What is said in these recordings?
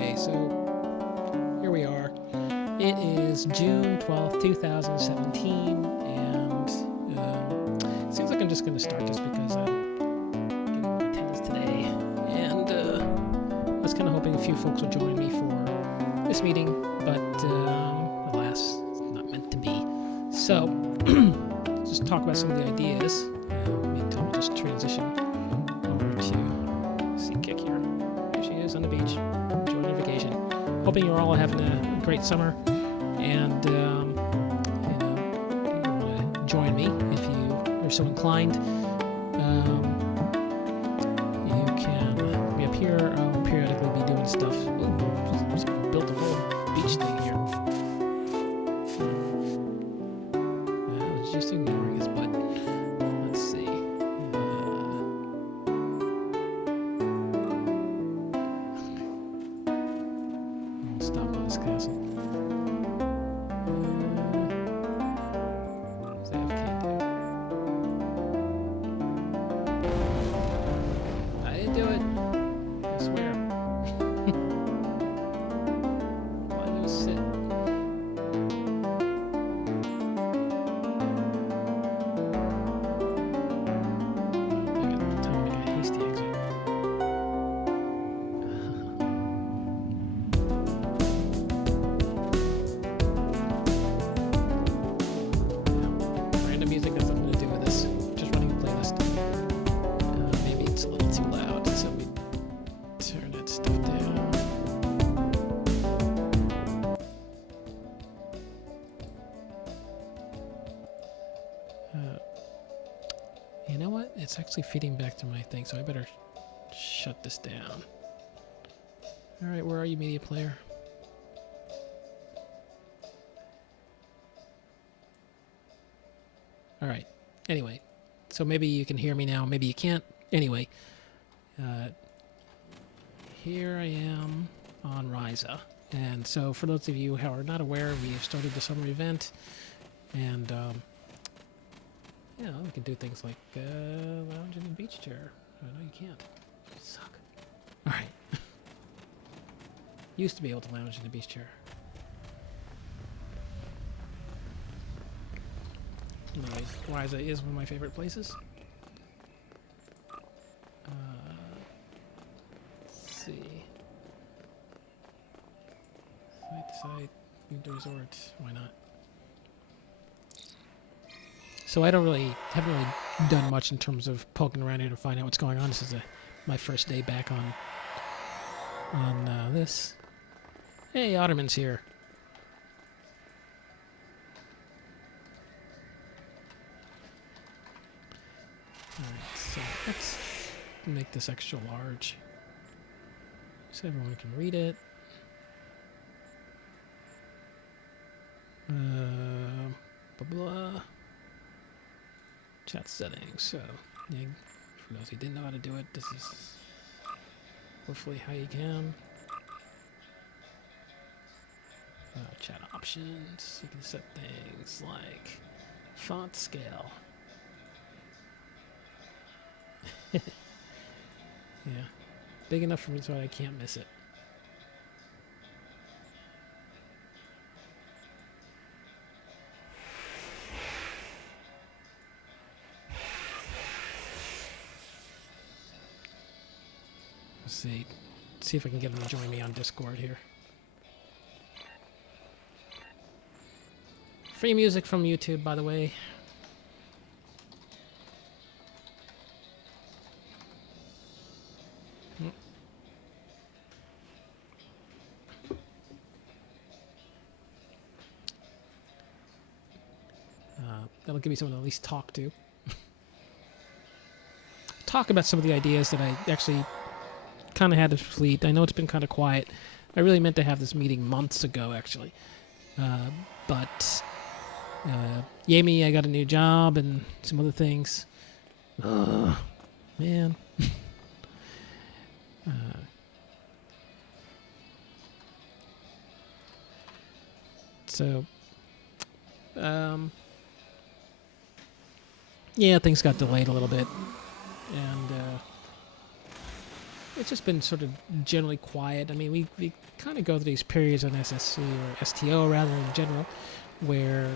Okay, so here we are. It is June 12th, 2017, and it seems like I'm just going to start just because I'm getting more attendance today. And I was kind of hoping a few folks would join me for this meeting, but alas, it's not meant to be. So, just talk about some of the ideas. Me and Tom will just transition over to see Kik here. There she is on the beach, enjoying her vacation. Hoping you're all having a great summer, and you want to join me if you are so inclined. You can be up here. I'll periodically be doing stuff. Ooh, just built a whole beach thing here. I was just ignoring his butt. Let's see. I'll stop on this castle. What does AFK do? I didn't do it. I swear. All I do is sit. I got time to make a hasty exit. Random music has nothing to do with this. Just running a playlist. Maybe it's a little too loud, so we turn that stuff down. You know what? It's actually feeding back to my thing, so I better shut this down. Alright, where are you, media player? Alright, anyway. So maybe you can hear me now, maybe you can't. Anyway, here I am on Ryza. And so for those of you who are not aware, we have started the summer event. And, we can do things like lounge in a beach chair. Oh, no, you can't. You suck. Alright. Used to be able to lounge in a beach chair. Anyway, Ryza is one of my favorite places. Let's see. Site to site, new resort. Why not? So I haven't really done much in terms of poking around here to find out what's going on. This is my first day back on this. Hey, Otterman's here. Alright, so let's make this extra large so everyone can read it. Blah blah. Chat settings. So, yeah, for those who didn't know how to do it, this is hopefully how you can. Chat options. You can set things like font scale. Yeah, big enough for me so I can't miss it. Let's see if I can get them to join me on Discord here. Free music from YouTube, by the way. That'll give me someone to at least talk to. Talk about some of the ideas that I actually kind of had to fleet. I know it's been kind of quiet. I really meant to have this meeting months ago, actually. But Yami, I got a new job and some other things. Man. So, yeah, things got delayed a little bit. And it's just been sort of generally quiet. I mean, we kind of go through these periods on SSC or STO rather in general, where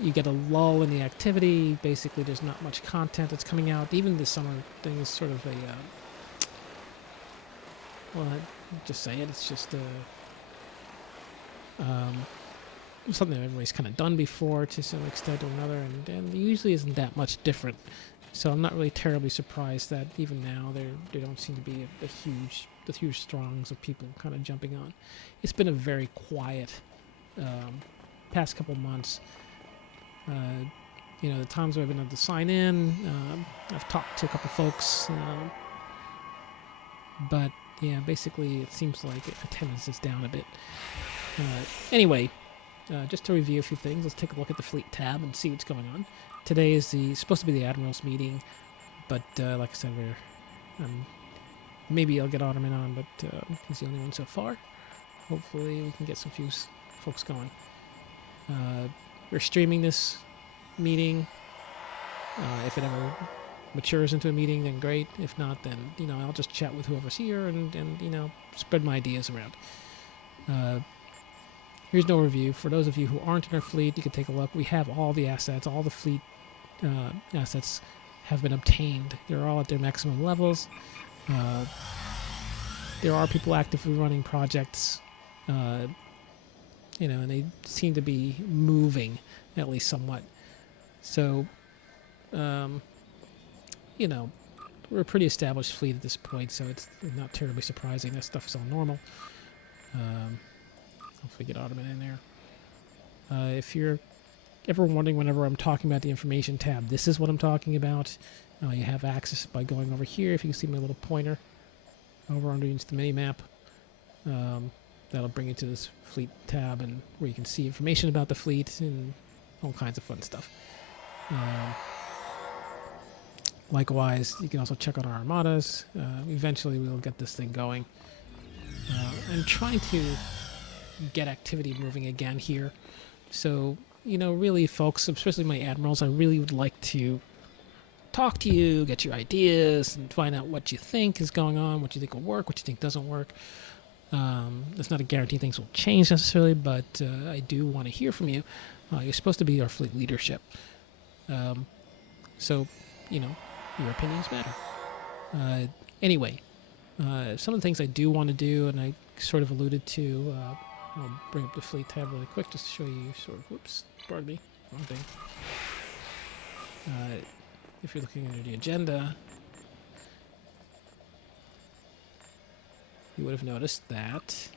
you get a lull in the activity. Basically, there's not much content that's coming out. Even this summer thing is sort of a, well, I'll just say it. It's just something that everybody's kind of done before to some extent or another, and usually isn't that much different. So I'm not really terribly surprised that even now there don't seem to be the huge throngs of people kind of jumping on. It's been a very quiet past couple months. The times where I've been able to sign in, I've talked to a couple folks, but yeah, basically it seems like attendance is down a bit. Anyway, just to review a few things, let's take a look at the fleet tab and see what's going on. Today is supposed to be the Admiral's meeting, but like I said, maybe I'll get Otterman on, but he's the only one so far. Hopefully we can get some few folks going. We're streaming this meeting. If it ever matures into a meeting, then great. If not, then I'll just chat with whoever's here and spread my ideas around. Here's no review. For those of you who aren't in our fleet, you can take a look. We have all the assets. All the fleet assets have been obtained. They're all at their maximum levels. There are people actively running projects, and they seem to be moving at least somewhat. So, we're a pretty established fleet at this point, so it's not terribly surprising. That stuff is all normal. Hopefully get Ottoman in there. If you're ever wondering whenever I'm talking about the information tab, this is what I'm talking about. You have access by going over here. If you can see my little pointer over underneath the mini map, that'll bring you to this fleet tab, and where you can see information about the fleet and all kinds of fun stuff. Likewise, you can also check out our armadas. Eventually we'll get this thing going. I'm trying to get activity moving again here. So, really, folks, especially my admirals, I really would like to talk to you, get your ideas, and find out what you think is going on, what you think will work, what you think doesn't work. That's not a guarantee things will change necessarily, but I do want to hear from you. You're supposed to be our fleet leadership. So, your opinions matter. Anyway, some of the things I do want to do, and I sort of alluded to, I'll bring up the fleet tab really quick just to show you whoops, pardon me, wrong thing. If you're looking under the agenda, you would have noticed that,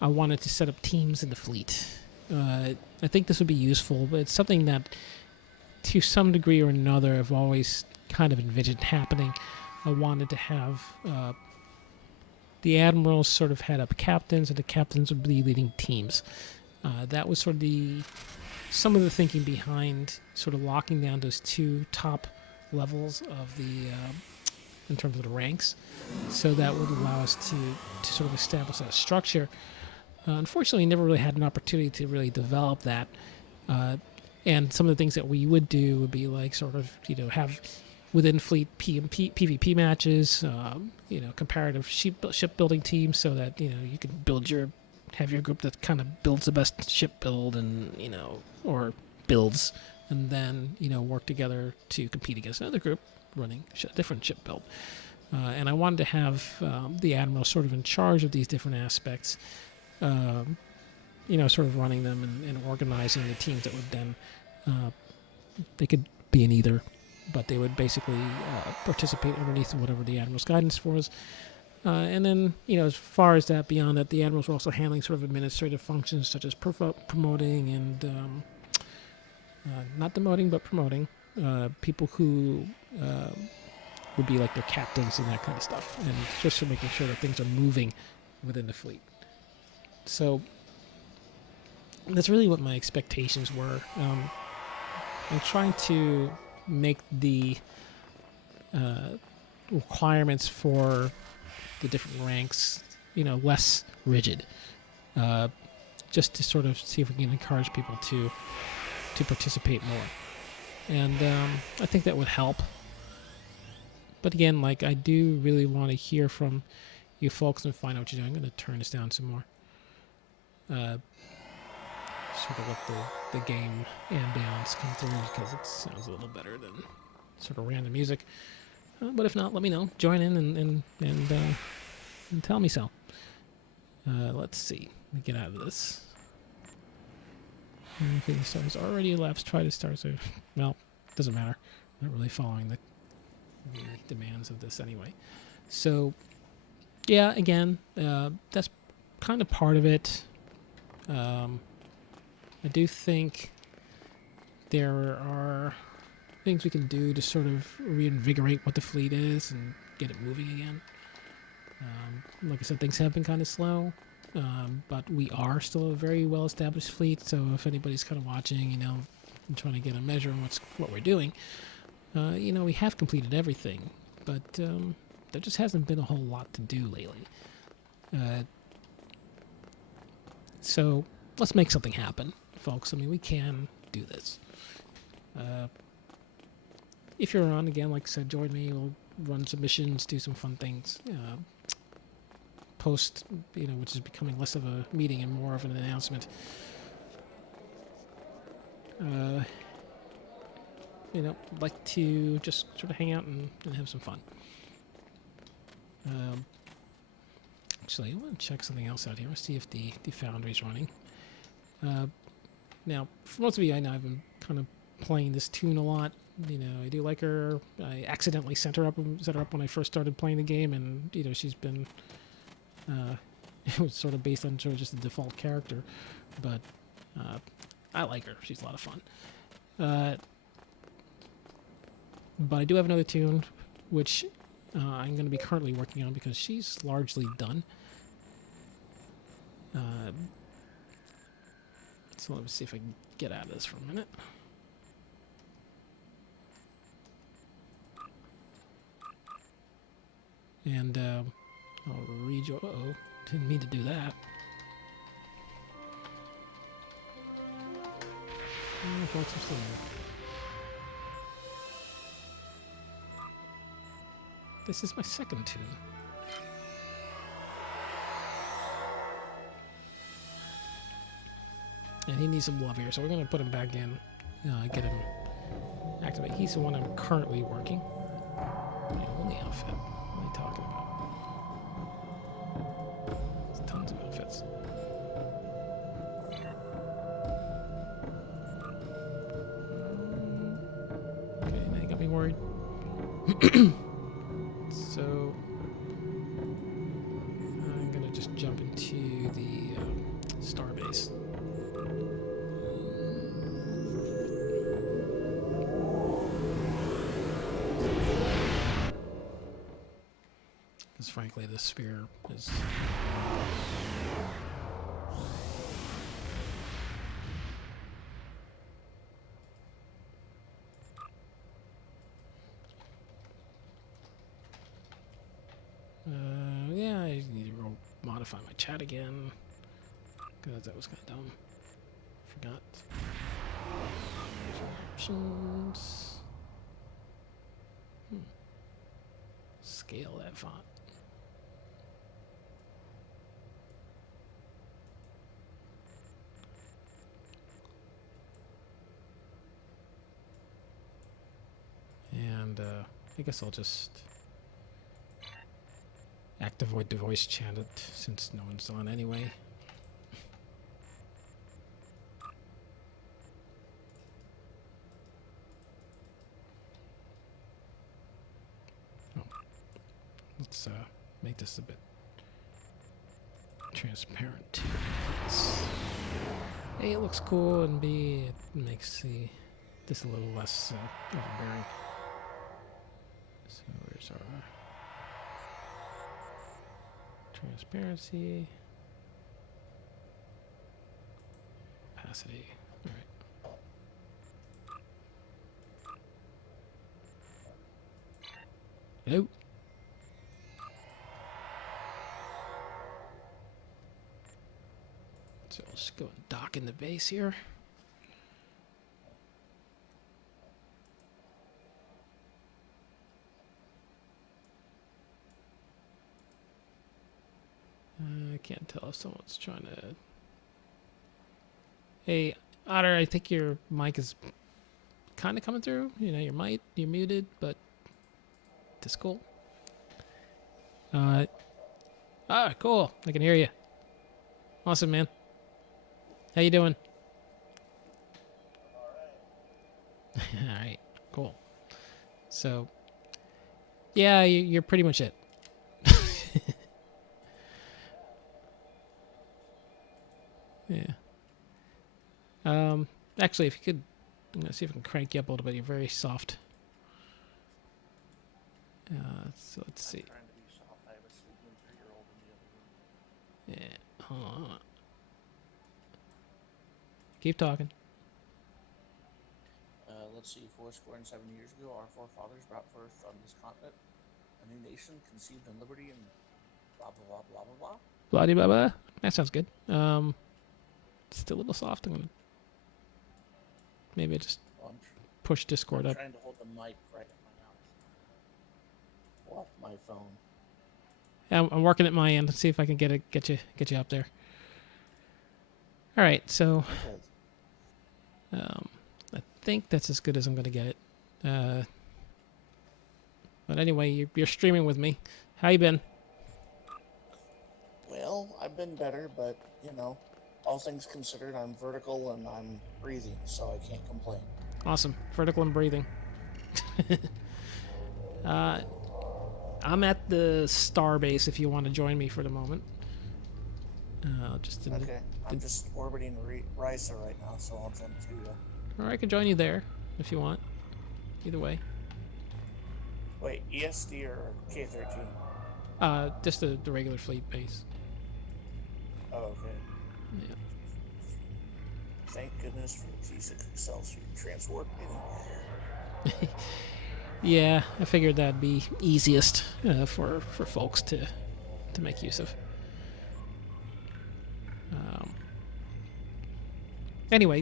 I wanted to set up teams in the fleet. I think this would be useful, but it's something that, to some degree or another, I've always kind of envisioned happening. I wanted to have the admirals sort of head up captains, and the captains would be leading teams. That was sort of some of the thinking behind sort of locking down those two top levels of in terms of the ranks. So that would allow us to sort of establish that structure. Unfortunately, never really had an opportunity to really develop that. And some of the things that we would do would be like sort of, have within fleet PvP matches, comparative shipbuilding teams, so that, you can have your group that kind of builds the best ship build and, or builds, and then, work together to compete against another group running a different ship build. And I wanted to have the admiral sort of in charge of these different aspects, sort of running them and organizing the teams that would then, they could be in either, but they would basically participate underneath whatever the admiral's guidance was. And then, as far as that, beyond that, the admirals were also handling sort of administrative functions such as promoting and not demoting, but promoting people who would be like their captains and that kind of stuff, and just for making sure that things are moving within the fleet. So that's really what my expectations were. I'm trying to make the requirements for the different ranks, less rigid, just to sort of see if we can encourage people to participate more. And I think that would help. But again, like, I do really want to hear from you folks and find out what you're doing. I'm going to turn this down some more. Sort of let the game ambience come through, because it sounds a little better than sort of random music. But if not, let me know. Join in and tell me so. Let's see. Let me get out of this. Okay, the start has already elapsed. Try to start. So, well, doesn't matter. I'm not really following the demands of this anyway. So, yeah, again, that's kind of part of it. I do think there are things we can do to sort of reinvigorate what the fleet is and get it moving again. Like I said, things have been kind of slow, but we are still a very well-established fleet. So if anybody's kind of watching, and trying to get a measure on what we're doing, we have completed everything, but there just hasn't been a whole lot to do lately. So let's make something happen, folks. I mean, we can do this. If you're on, again, like I said, join me. We'll run some missions, do some fun things. Post, which is becoming less of a meeting and more of an announcement. Like to just sort of hang out and have some fun. Actually, I want to check something else out here. I want to see if the Foundry's running. Now, for most of you, I know I've been kind of playing this tune a lot. I do like her. I accidentally set her up when I first started playing the game, and she's been. It was sort of based on sort of just the default character, but I like her. She's a lot of fun. But I do have another tune, which I'm going to be currently working on because she's largely done. So let me see if I can get out of this for a minute. And I'll read you. Uh-oh, didn't mean to do that. Folks, I'm still here. This is my second tune. And he needs some love here, so we're going to put him back in, get him activated. He's the one I'm currently working. My only outfit. What are you talking about? There's tons of outfits. Okay, now you got me worried. So I'm going to just jump into the starbase. Because frankly, this sphere is... yeah, I need to modify my chat again. Because that was kind of dumb. Forgot. Options. Scale that font. And I guess I'll just activate the voice chant since no one's on anyway. Oh. Let's make this a bit transparent too. A, it looks cool, and B, it makes this a little less overbearing. So where's our transparency, opacity? All right. Hello. So let's go and dock in the base here. I can't tell if someone's trying to... Hey, Otter, I think your mic is kind of coming through. You know, you're muted, but it's cool. Cool. I can hear you. Awesome, man. How you doing? All right. Cool. So, yeah, you're pretty much it. Yeah. Actually, if you could, I'm gonna see if I can crank you up a little bit. You're very soft. So let's see. Yeah. Hold on. Keep talking. Let's see. 407 years ago, our forefathers brought forth on this continent a new nation conceived in liberty and blah blah blah blah blah blah. Blah blah blah. That sounds good. Still a little soft. I'm gonna maybe I just push Discord I'm up. Trying to hold the mic right at my mouth. Off my phone. Yeah, I'm working at my end to see if I can get you up there. All right, so I think that's as good as I'm gonna get it. But anyway, you're streaming with me. How you been? Well, I've been better, but you know, all things considered, I'm vertical and I'm breathing, so I can't complain. Awesome, vertical and breathing. I'm at the star base if you want to join me for the moment. Okay, I'm just orbiting Risa right now, so I'll jump to you. Or I could join you there if you want. Either way. Wait, ESD or K-13? Just the regular fleet base. Oh, okay. Yeah. Thank goodness for the T6 Excelsior transport. Yeah, I figured that'd be easiest for folks to make use of. Anyway,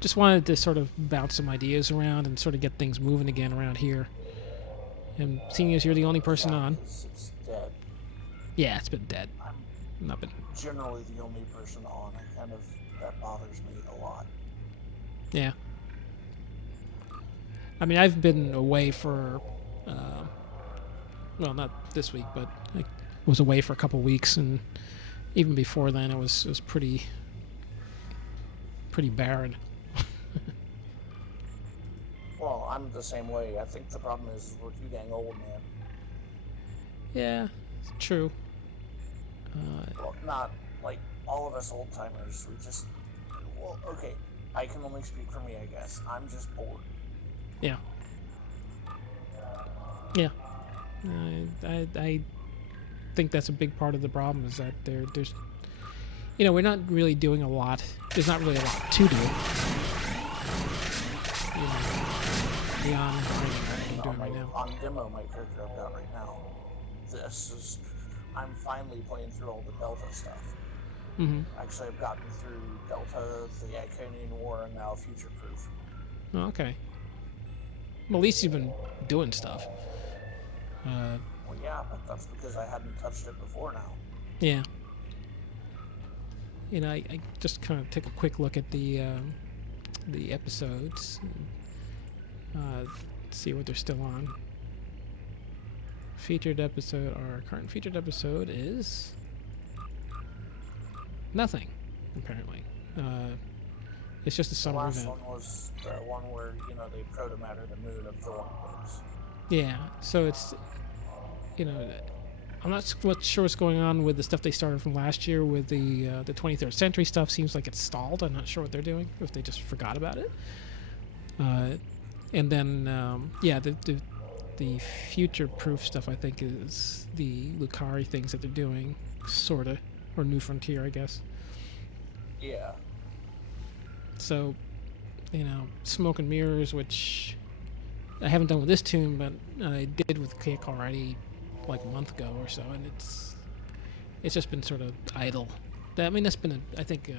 just wanted to sort of bounce some ideas around and sort of get things moving again around here. And seeing as you're the only person on, It's dead. yeah, it's been dead. Not been. Generally the only person on. That bothers me a lot. Yeah. I mean, I've been away for, well, not this week, but I was away for a couple weeks, and even before then, it was pretty barren. Well, I'm the same way. I think the problem is we're too dang old, man. Yeah, it's true. Well, not like all of us old timers. We just, well, okay. I can only speak for me, I guess. I'm just bored. Yeah. Yeah. I think that's a big part of the problem is that there's, you know, we're not really doing a lot. There's not really a lot to do. You know, beyond what I'm doing right now. On demo, my character I've got right now. I'm finally playing through all the Delta stuff. Mm-hmm. Actually, I've gotten through Delta, the Iconian War, and now Future Proof. Oh, okay. Well, at least you've been doing stuff. Well, yeah, but that's because I hadn't touched it before now. Yeah. You know, I just kind of took a quick look at the episodes, and, see what they're still on. Featured episode, our current featured episode is nothing, apparently. It's just a summer event. The last one was the one where, you know, they proto-matter the moon of the one place. Yeah, so it's, you know, I'm not sure what's going on with the stuff they started from last year with the 23rd century stuff. Seems like it's stalled. I'm not sure what they're doing, if they just forgot about it. And then, yeah, the future-proof stuff, I think, is the Lucari things that they're doing, sort of, or New Frontier, I guess. Yeah. So, you know, Smoke and Mirrors, which I haven't done with this tune, but I did with Kik already, like a month ago or so, and it's just been sort of idle. I mean, that's been, I think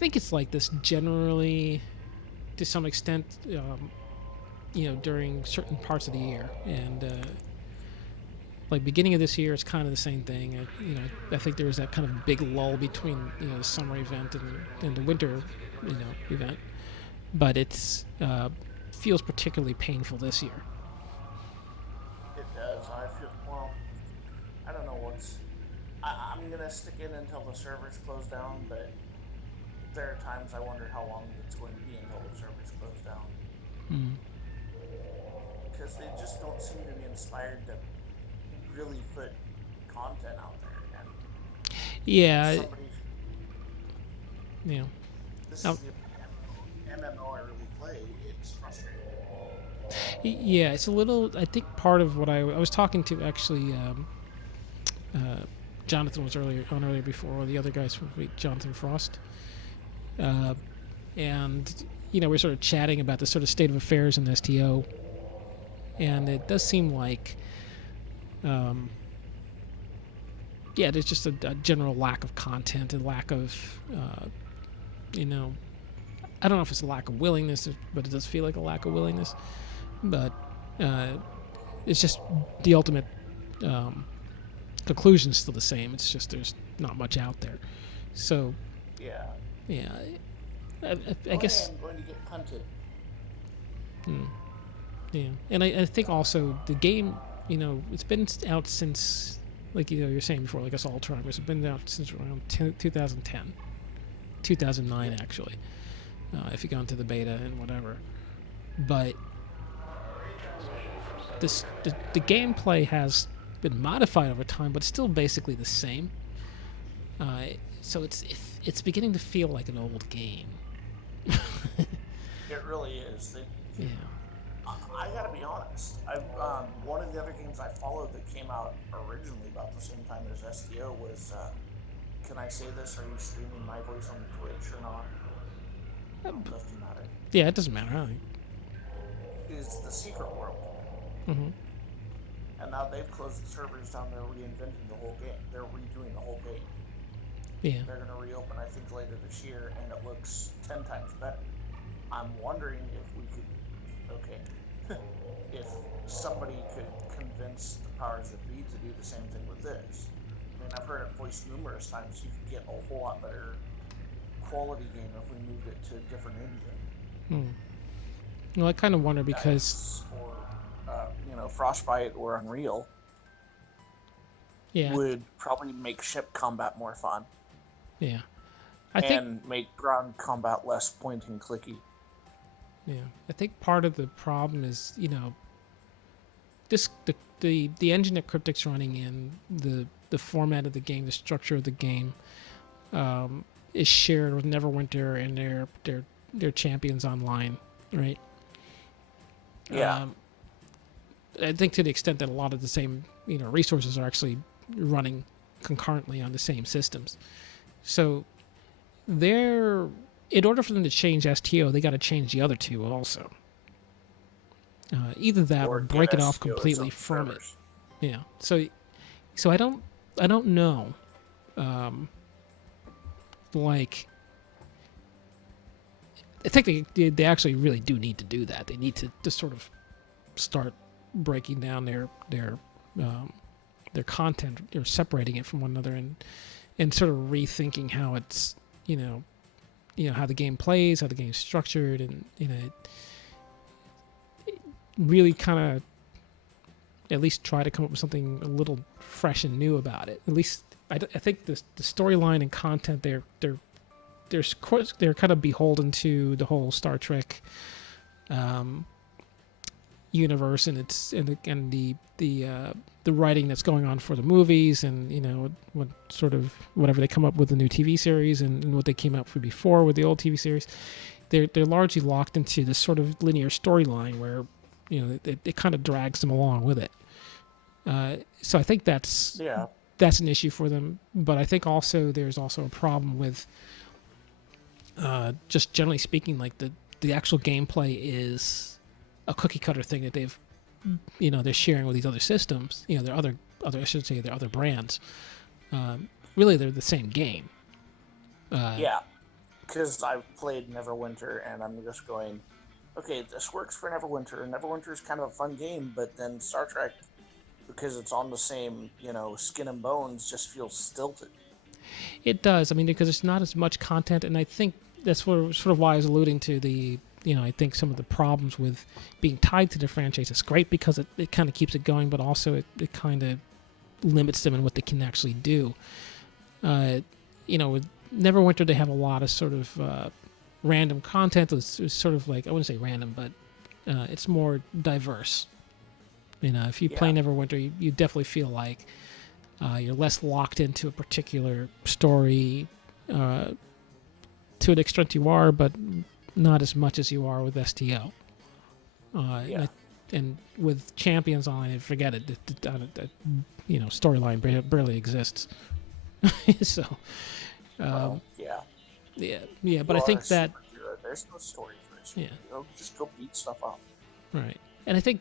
it's like this generally, to some extent, you know, during certain parts of the year, and like beginning of this year, it's kind of the same thing. I think there was that kind of big lull between the summer event and the winter event, but it's feels particularly painful this year. It does. I feel I don't know what's. I'm gonna stick in until the servers close down, but there are times I wonder how long it's going to be until the servers close down. Mm. Because they just don't seem to be inspired to really put content out there. And Yeah, somebody, yeah. this Oh, is the MMO I really play. It's frustrating. yeah, it's a little. I think part of what I was talking to actually, Jonathan was earlier before, or the other guys from Jonathan Frost, uh, and we're sort of chatting about the sort of state of affairs in STO, and it does seem like, yeah, there's just a general lack of content and lack of, I don't know if it's a lack of willingness, but it does feel like a lack of willingness. But it's just the ultimate conclusion is still the same. It's just there's not much out there. So Yeah. yeah, I guess. I'm going to get punted. Yeah, and I think also the game, it's been out since, like you're saying before, like Assault Triangles, it's been out since around 2010, 2009 actually, if you go into the beta and whatever. But the gameplay has been modified over time, but still basically the same. So it's beginning to feel like an old game. It really is. Yeah. I gotta be honest. One of the other games I followed that came out originally about the same time as STO was. Can I say this? Are you streaming my voice on Twitch or not? It doesn't matter. Yeah, it doesn't matter. Huh? Is the Secret World. Mm-hmm. And now they've closed the servers down. They're reinventing the whole game. They're redoing the whole game. Yeah. They're going to reopen, I think, later this year, and it looks 10 times better. I'm wondering if we could. Okay. If somebody could convince the powers that be to do the same thing with this. I mean, I've heard it voiced numerous times. You could get a whole lot better quality game if we moved it to a different engine. Well, I kind of wonder because. Or, Frostbite or Unreal. Yeah. Would probably make ship combat more fun. Yeah. And make ground combat less point and clicky. Yeah. I think part of the problem is, this the engine that Cryptic's running in, the format of the game, the structure of the game, is shared with Neverwinter and their Champions Online, right? Yeah. I think to the extent that a lot of the same, resources are actually running concurrently on the same systems. So in order for them to change STO, they got to change the other two also. Either that or break it off completely from it. Yeah. So I don't know. Like, I think they actually really do need to do that. They need to sort of start breaking down their content, or separating it from one another, and sort of rethinking how it's how the game plays, how the game's structured, and it really kind of at least try to come up with something a little fresh and new about it. At least I think the storyline and content they're kind of beholden to the whole Star Trek universe, and the writing that's going on for the movies, and what sort of whatever they come up with the new TV series, and what they came up with before with the old TV series. They're largely locked into this sort of linear storyline where it kind of drags them along with it. So I think that's an issue for them. But I think there's also a problem with just generally speaking, like the actual gameplay is a cookie cutter thing that they're sharing with these other systems. Their other I should say their other brands. Really, they're the same game. Yeah, because I've played Neverwinter, and I'm just going, okay, this works for Neverwinter. Neverwinter is kind of a fun game, but then Star Trek, the because it's on the same, skin and bones, just feels stilted. It does. I mean, because there's not as much content, and I think that's sort of why I was alluding to the, I think some of the problems with being tied to the franchise. It's great because it kind of keeps it going, but also it kind of limits them in what they can actually do. With Neverwinter, they have a lot of sort of random content. It's sort of like, I wouldn't say random, but it's more diverse. If you play Neverwinter, you definitely feel like you're less locked into a particular story. To an extent you are, but not as much as you are with STO. And with Champions Online, forget it. Storyline barely exists. So, yeah. But I think that there's no story for a superhero. You just go beat stuff up. Right, and I think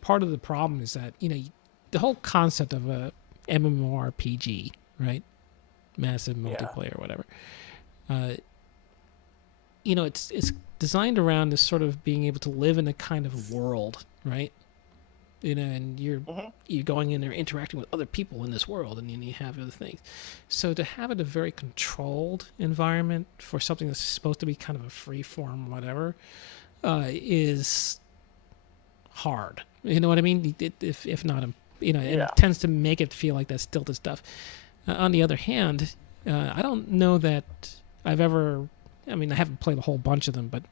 part of the problem is that the whole concept of a MMORPG, right, massive multiplayer, whatever. It's designed around this sort of being able to live in a kind of world, right? And you're going in there interacting with other people in this world, and then you have other things. So to have it a very controlled environment for something that's supposed to be kind of a free form, whatever, is hard. You know what I mean? If not, and it tends to make it feel like that stilted stuff. On the other hand, I don't know that I've ever. I mean, I haven't played a whole bunch of them, but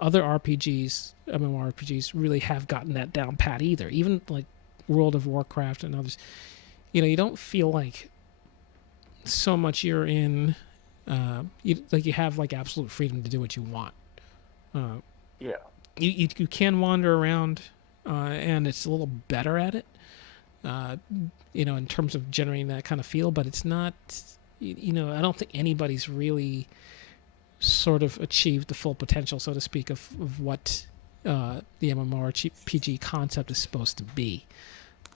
other RPGs, MMORPGs, really have gotten that down pat either. Even like World of Warcraft and others, you don't feel like so much you're in. You have like absolute freedom to do what you want. You can wander around, and it's a little better at it. In terms of generating that kind of feel, but it's not. I don't think anybody's really sort of achieved the full potential, so to speak, of what the MMORPG concept is supposed to be.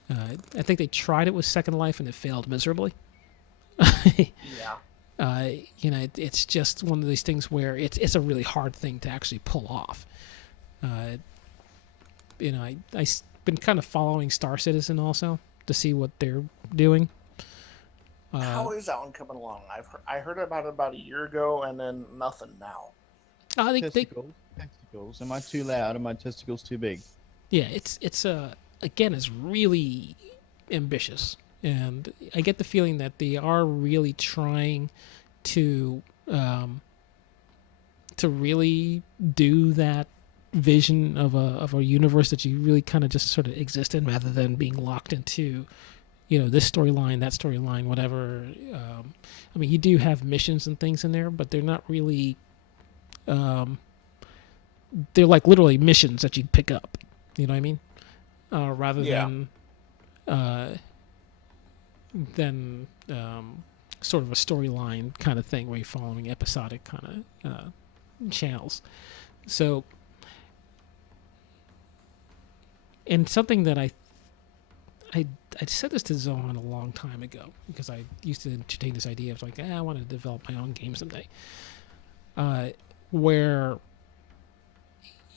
I think they tried it with Second Life and it failed miserably. It's just one of these things where it's a really hard thing to actually pull off. I've been kind of following Star Citizen also to see what they're doing. How is that one coming along? I heard about a year ago, and then nothing now. I think testicles. Am I too loud? Are my testicles too big? Yeah, it's again, it's really ambitious, and I get the feeling that they are really trying to really do that vision of a universe that you really kind of just sort of exist in, rather than being locked into this storyline, that storyline, whatever. I mean, you do have missions and things in there, but they're not really. They're like literally missions that you pick up. You know what I mean? Rather than sort of a storyline kind of thing where you're following episodic kind of channels. So, and something that I said this to Zohan a long time ago, because I used to entertain this idea of like, I want to develop my own game someday, where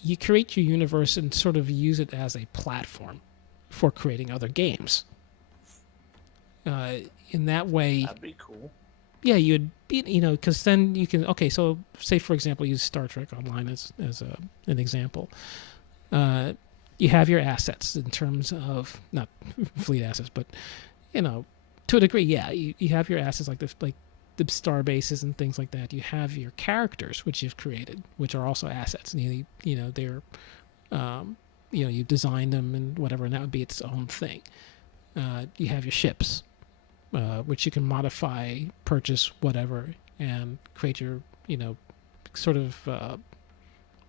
you create your universe and sort of use it as a platform for creating other games. In that way, that'd be cool. Yeah, you'd be, because then you can. Okay, so say for example, use Star Trek Online as an example. You have your assets in terms of not fleet assets, but to a degree, yeah, you have your assets like the star bases and things like that. You have your characters which you've created, which are also assets. And they're you design them and whatever, and that would be its own thing. You have your ships, which you can modify, purchase, whatever, and create your sort of.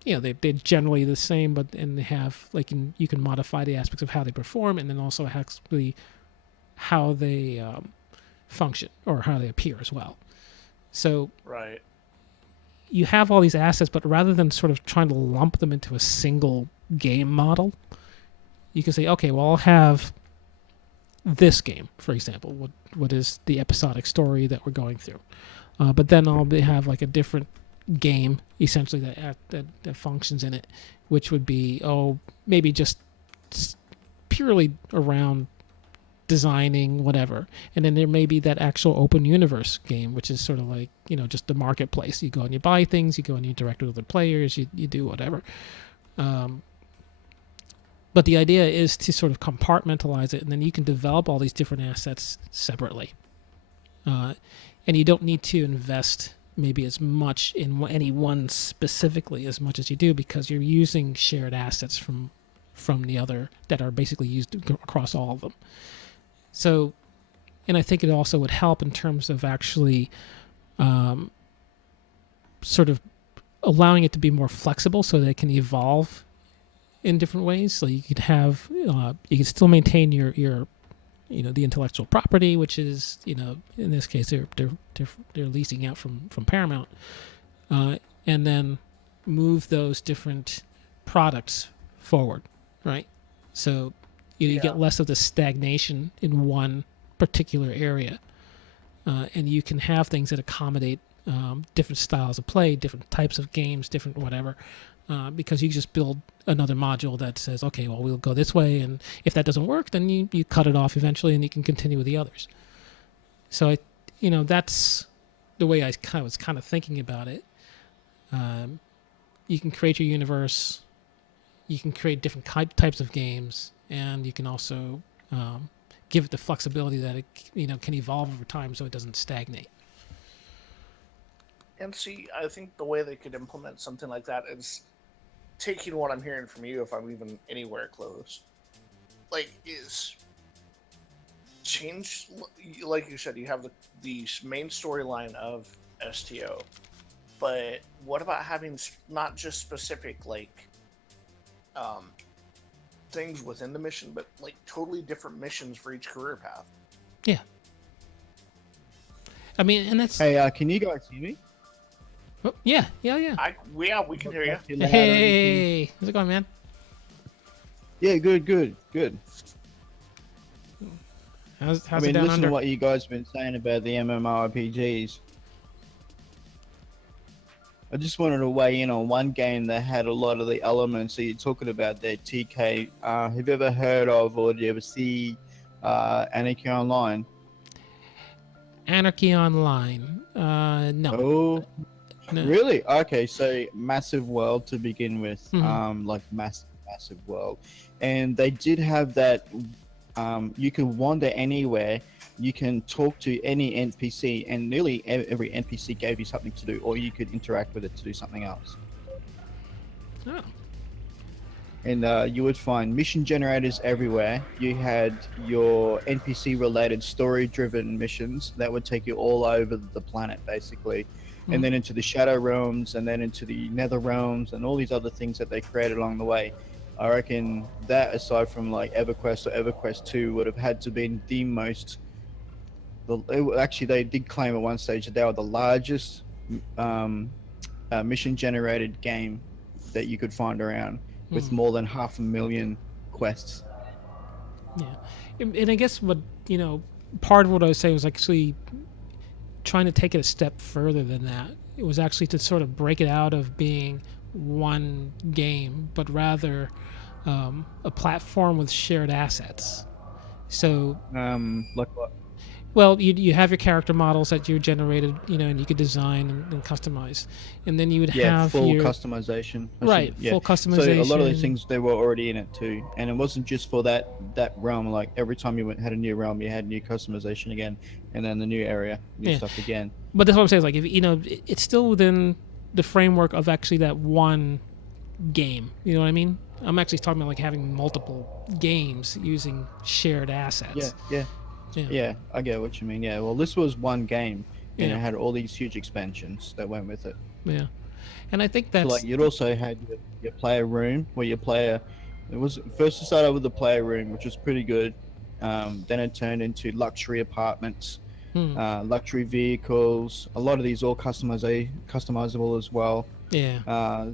They're generally the same, but and they have you can modify the aspects of how they perform, and then also actually how they function or how they appear as well. So right, you have all these assets, but rather than sort of trying to lump them into a single game model, you can say, okay, well, I'll have this game, for example, what is the episodic story that we're going through, but then I'll have like a different game essentially that functions in it, which would be maybe just purely around designing whatever, and then there may be that actual open universe game, which is sort of like, just the marketplace. You go and you buy things, you go and you interact with other players, you do whatever. But the idea is to sort of compartmentalize it, and then you can develop all these different assets separately. And you don't need to invest maybe as much in any one specifically as much as you do, because you're using shared assets from the other that are basically used across all of them. So, and I think it also would help in terms of actually sort of allowing it to be more flexible so that it can evolve in different ways. So you could have, you can still maintain your the intellectual property, which is, in this case, they're leasing out from Paramount, and then move those different products forward, right? So you get less of the stagnation in one particular area, and you can have things that accommodate different styles of play, different types of games, different whatever, because you just build another module that says, okay, well, we'll go this way, and if that doesn't work, then you cut it off eventually, and you can continue with the others. So that's the way I was kind of thinking about it. You can create your universe, you can create different types of games, and you can also give it the flexibility that it can evolve over time, so it doesn't stagnate. And see, I think the way they could implement something like that is taking what I'm hearing from you, if I'm even anywhere close, is change. Like you said, you have the main storyline of STO, but what about having not just specific things within the mission, but totally different missions for each career path? Yeah. I mean, and that's. Hey, can you guys hear me? Oh, yeah. We can hear you. Hey, how's it going, man? Yeah, good. How's I it mean, down listen under? to what you guys have been saying about the MMORPGs. I just wanted to weigh in on one game that had a lot of the elements that you're talking about there, TK. Have you ever heard of, or did you ever see Anarchy Online? Anarchy Online. No. Oh, No. really? Okay, so massive world to begin with. Mm-hmm. Massive world. And they did have that, you can wander anywhere, you can talk to any NPC, and nearly every NPC gave you something to do, or you could interact with it to do something else. Oh. And you would find mission generators everywhere. You had your NPC related story driven missions that would take you all over the planet, basically. Mm-hmm. And then into the Shadow Realms, and then into the Nether Realms, and all these other things that they created along the way. I reckon that, aside from EverQuest or EverQuest 2, would have had to been the most. Actually, they did claim at one stage that they were the largest mission generated game that you could find around, with more than 500,000 quests. Yeah, and I guess what part of what I was saying was actually trying to take it a step further than that. It was actually to sort of break it out of being one game, but rather a platform with shared assets. So, Like what? well, you have your character models that you generated, and you could design and customize, and then you would have full your customization. full customization. So a lot of these things, they were already in it too, and it wasn't just for that realm. Like every time you had a new realm, you had new customization again, and then the new area, new stuff again. But that's what I'm saying. Is if it's still within the framework of actually that one game. You know what I mean? I'm actually talking about having multiple games using shared assets. Yeah, I get what you mean. Yeah, well, this was one game, and it had all these huge expansions that went with it. Yeah, and I think that's so you'd also had your player room where your player. It was first to start out with the player room, which was pretty good. Then it turned into luxury apartments, luxury vehicles. A lot of these all customizable as well. Yeah.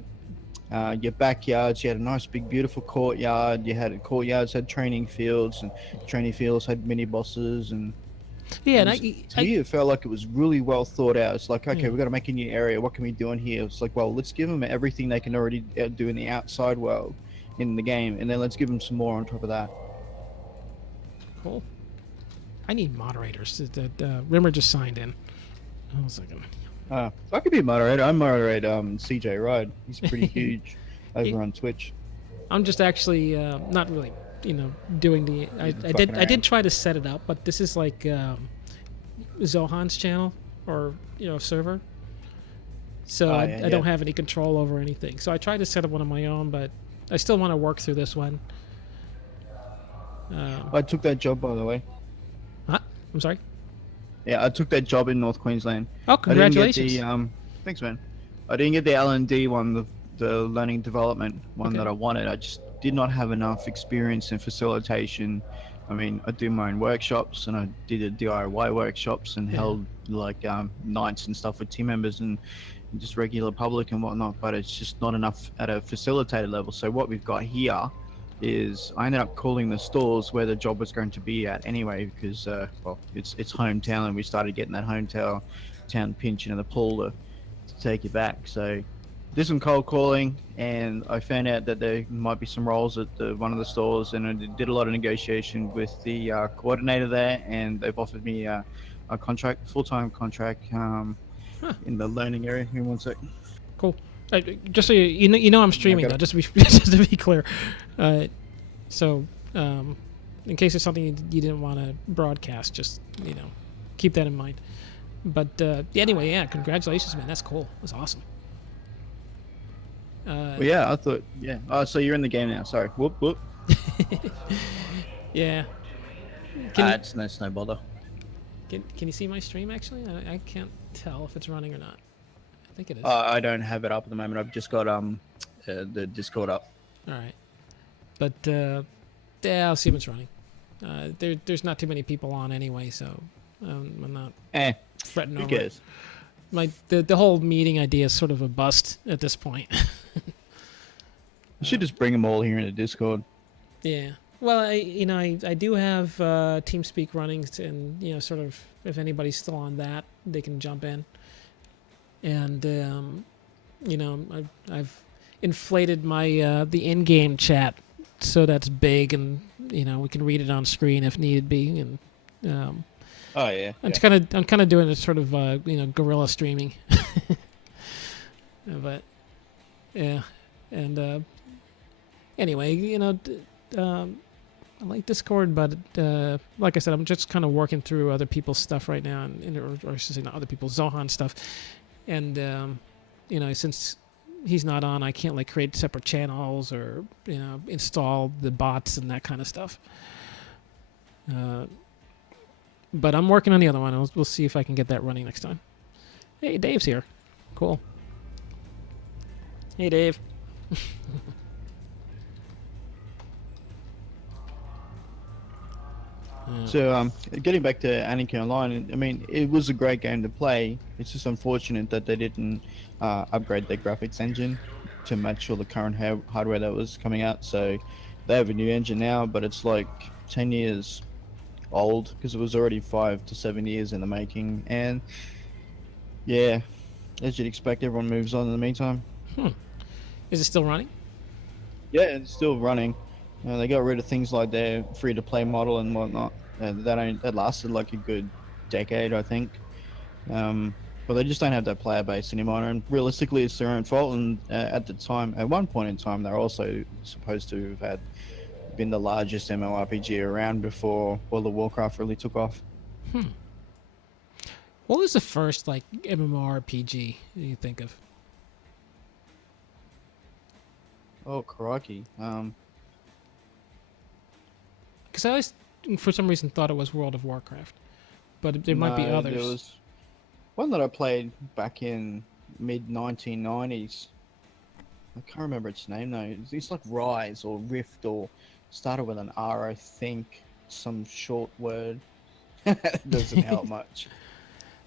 Your backyards, you had a nice big beautiful courtyard. You had courtyards had training fields, and training fields had mini bosses, and it felt like it was really well thought out. It's like, okay, we've got to make a new area. What can we do in here? It's like, well, let's give them everything they can already do in the outside world in the game, and then let's give them some more on top of that. Cool. I need moderators. Rimmer just signed in. Hold on a second. I could be a moderator. I moderate CJ Ride. He's pretty huge over on Twitch. I'm just actually not really, doing the. I did try to set it up, but this is like Zohan's channel or server. So I don't have any control over anything. So I tried to set up one of my own, but I still want to work through this one. I took that job, by the way. Huh? I'm sorry? Yeah, I took that job in North Queensland. Oh, congratulations. I didn't get the, thanks, man. I didn't get the L&D one, the learning development one that I wanted. I just did not have enough experience in facilitation. I mean, I do my own workshops, and I did a DIY workshops and held like nights and stuff with team members and just regular public and whatnot, but it's just not enough at a facilitated level. So what we've got here is I ended up calling the stores where the job was going to be at anyway, because it's hometown, and we started getting that hometown pinch into the pool to take it back. So did some cold calling, and I found out that there might be some roles at one of the stores, and I did a lot of negotiation with the coordinator there, and they've offered me a contract, full-time contract in the learning area. Give me 1 sec. Cool. Just so you know I'm streaming though, just to be clear. So in case there's something you didn't want to broadcast, just keep that in mind. But anyway, yeah, congratulations, man. That's cool. That's awesome. Well, yeah, I thought, yeah. Oh, so you're in the game now. Sorry. Whoop. Yeah. It's no bother. Can you see my stream, actually? I can't tell if it's running or not. I think it is. I don't have it up at the moment. I've just got the Discord up. All right. But, yeah, I'll see if it's running. There's not too many people on anyway, so I'm not fretting over it. The whole meeting idea is sort of a bust at this point. You should just bring them all here in the Discord. Yeah. Well, I do have TeamSpeak running, and sort of if anybody's still on that, they can jump in. And I've inflated my the in-game chat so that's big, and we can read it on screen if needed be. And oh yeah, I'm kind of doing a sort of guerrilla streaming. But yeah, and anyway, I like Discord, but like I said, I'm just kind of working through other people's stuff right now, or I should say not other people's, Zohan stuff. And since he's not on, I can't create separate channels or install the bots and that kind of stuff. But I'm working on the other one. We'll see if I can get that running next time. Hey, Dave's here. Cool. Hey, Dave. So, getting back to Anarchy Online, I mean, it was a great game to play. It's just unfortunate that they didn't upgrade their graphics engine to match all the current hardware that was coming out. So, they have a new engine now, but it's 10 years old because it was already 5 to 7 years in the making. And yeah, as you'd expect, everyone moves on in the meantime. Is it still running? Yeah, it's still running. They got rid of things like their free-to-play model and whatnot. That lasted a good decade, I think. But they just don't have that player base anymore, and realistically, it's their own fault. And at one point in time, they're also supposed to have been the largest MMORPG around before World of Warcraft really took off. What was the first MMORPG you think of? Oh, crikey. Because I always, for some reason, thought it was World of Warcraft, but there might be others. There was one that I played back in mid-1990s. I can't remember its name though. It's like Rise or Rift, or started with an R, I think. Some short word. Doesn't help much.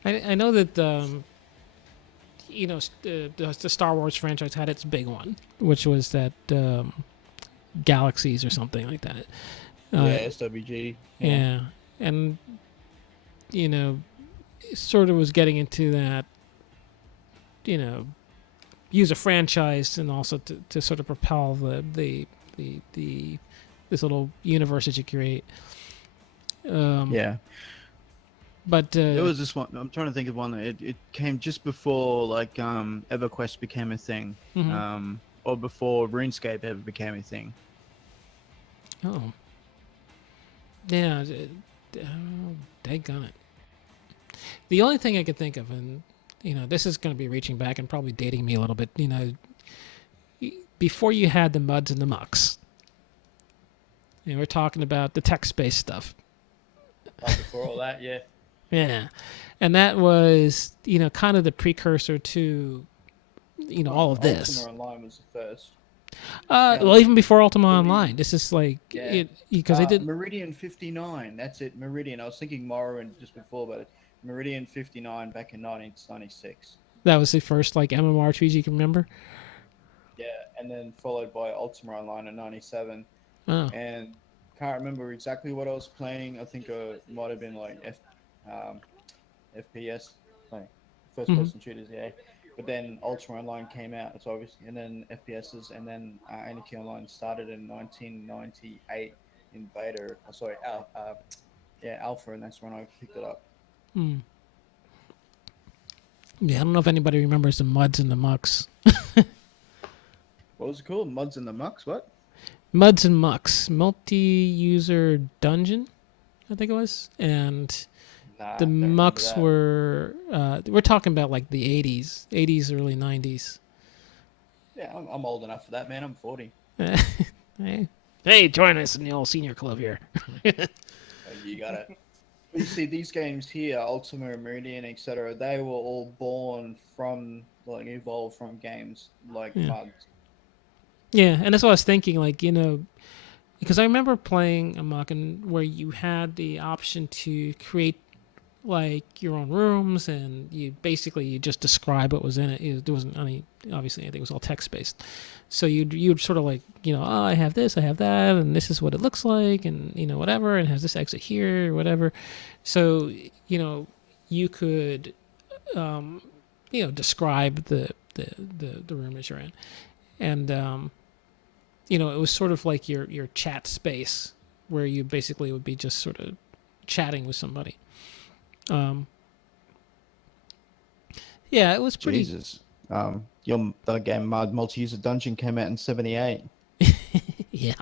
I know that the Star Wars franchise had its big one, which was that Galaxies or something like that. SWG. Yeah, and sort of was getting into that, use a franchise and also to sort of propel the this little universe that you create. Yeah. But There was this one. I'm trying to think of one. It came just before like EverQuest became a thing, or before RuneScape ever became a thing. oh, yeah, daggone it. The only thing I could think of, and this is going to be reaching back and probably dating me a little bit. Before you had the muds and the mucks, we're talking about the text-based stuff. Oh, before all that, yeah. Yeah, and that was kind of the precursor to all of this. Ultima Online was the first. Well, even before Ultima Online, this is like it because I did Meridian 59. That's it, Meridian. I was thinking Morrowind just before, but Meridian 59 back in 1996. That was the first like MMORPG you can remember. Yeah, and then followed by Ultima Online in 97. Oh. And can't remember exactly what I was playing. I think it might have been like FPS, like first person shooters, yeah. But then Ultima Online came out, so obviously, and then FPSs, and then Anarchy Online started in 1998 in beta. Oh, sorry, alpha, and that's when I picked it up. Yeah, I don't know if anybody remembers the muds and the mucks. What was it called? Muds and the Mucks? What? Muds and Mucks, multi-user dungeon, I think it was, and the mucks were we're talking about like the 80s, early 90s. Yeah, I'm old enough for that, man. I'm 40. Hey, join us in the old senior club here. You got it. You see, these games here, Ultima, Meridian, etc., they were all born from, like, evolved from games like muds. Yeah, and that's what I was thinking, like, because I remember playing a muck where you had the option to create like your own rooms, and you just describe what was in it. There wasn't any, obviously, anything. It was all text based. So you'd sort of like, oh, I have this, I have that, and this is what it looks like, and whatever, and it has this exit here or whatever. So you could describe the room that you're in, and it was sort of like your chat space where you basically would be just sort of chatting with somebody. Yeah, it was pretty. Jesus. The game Multi-User Dungeon came out in 78. Yeah.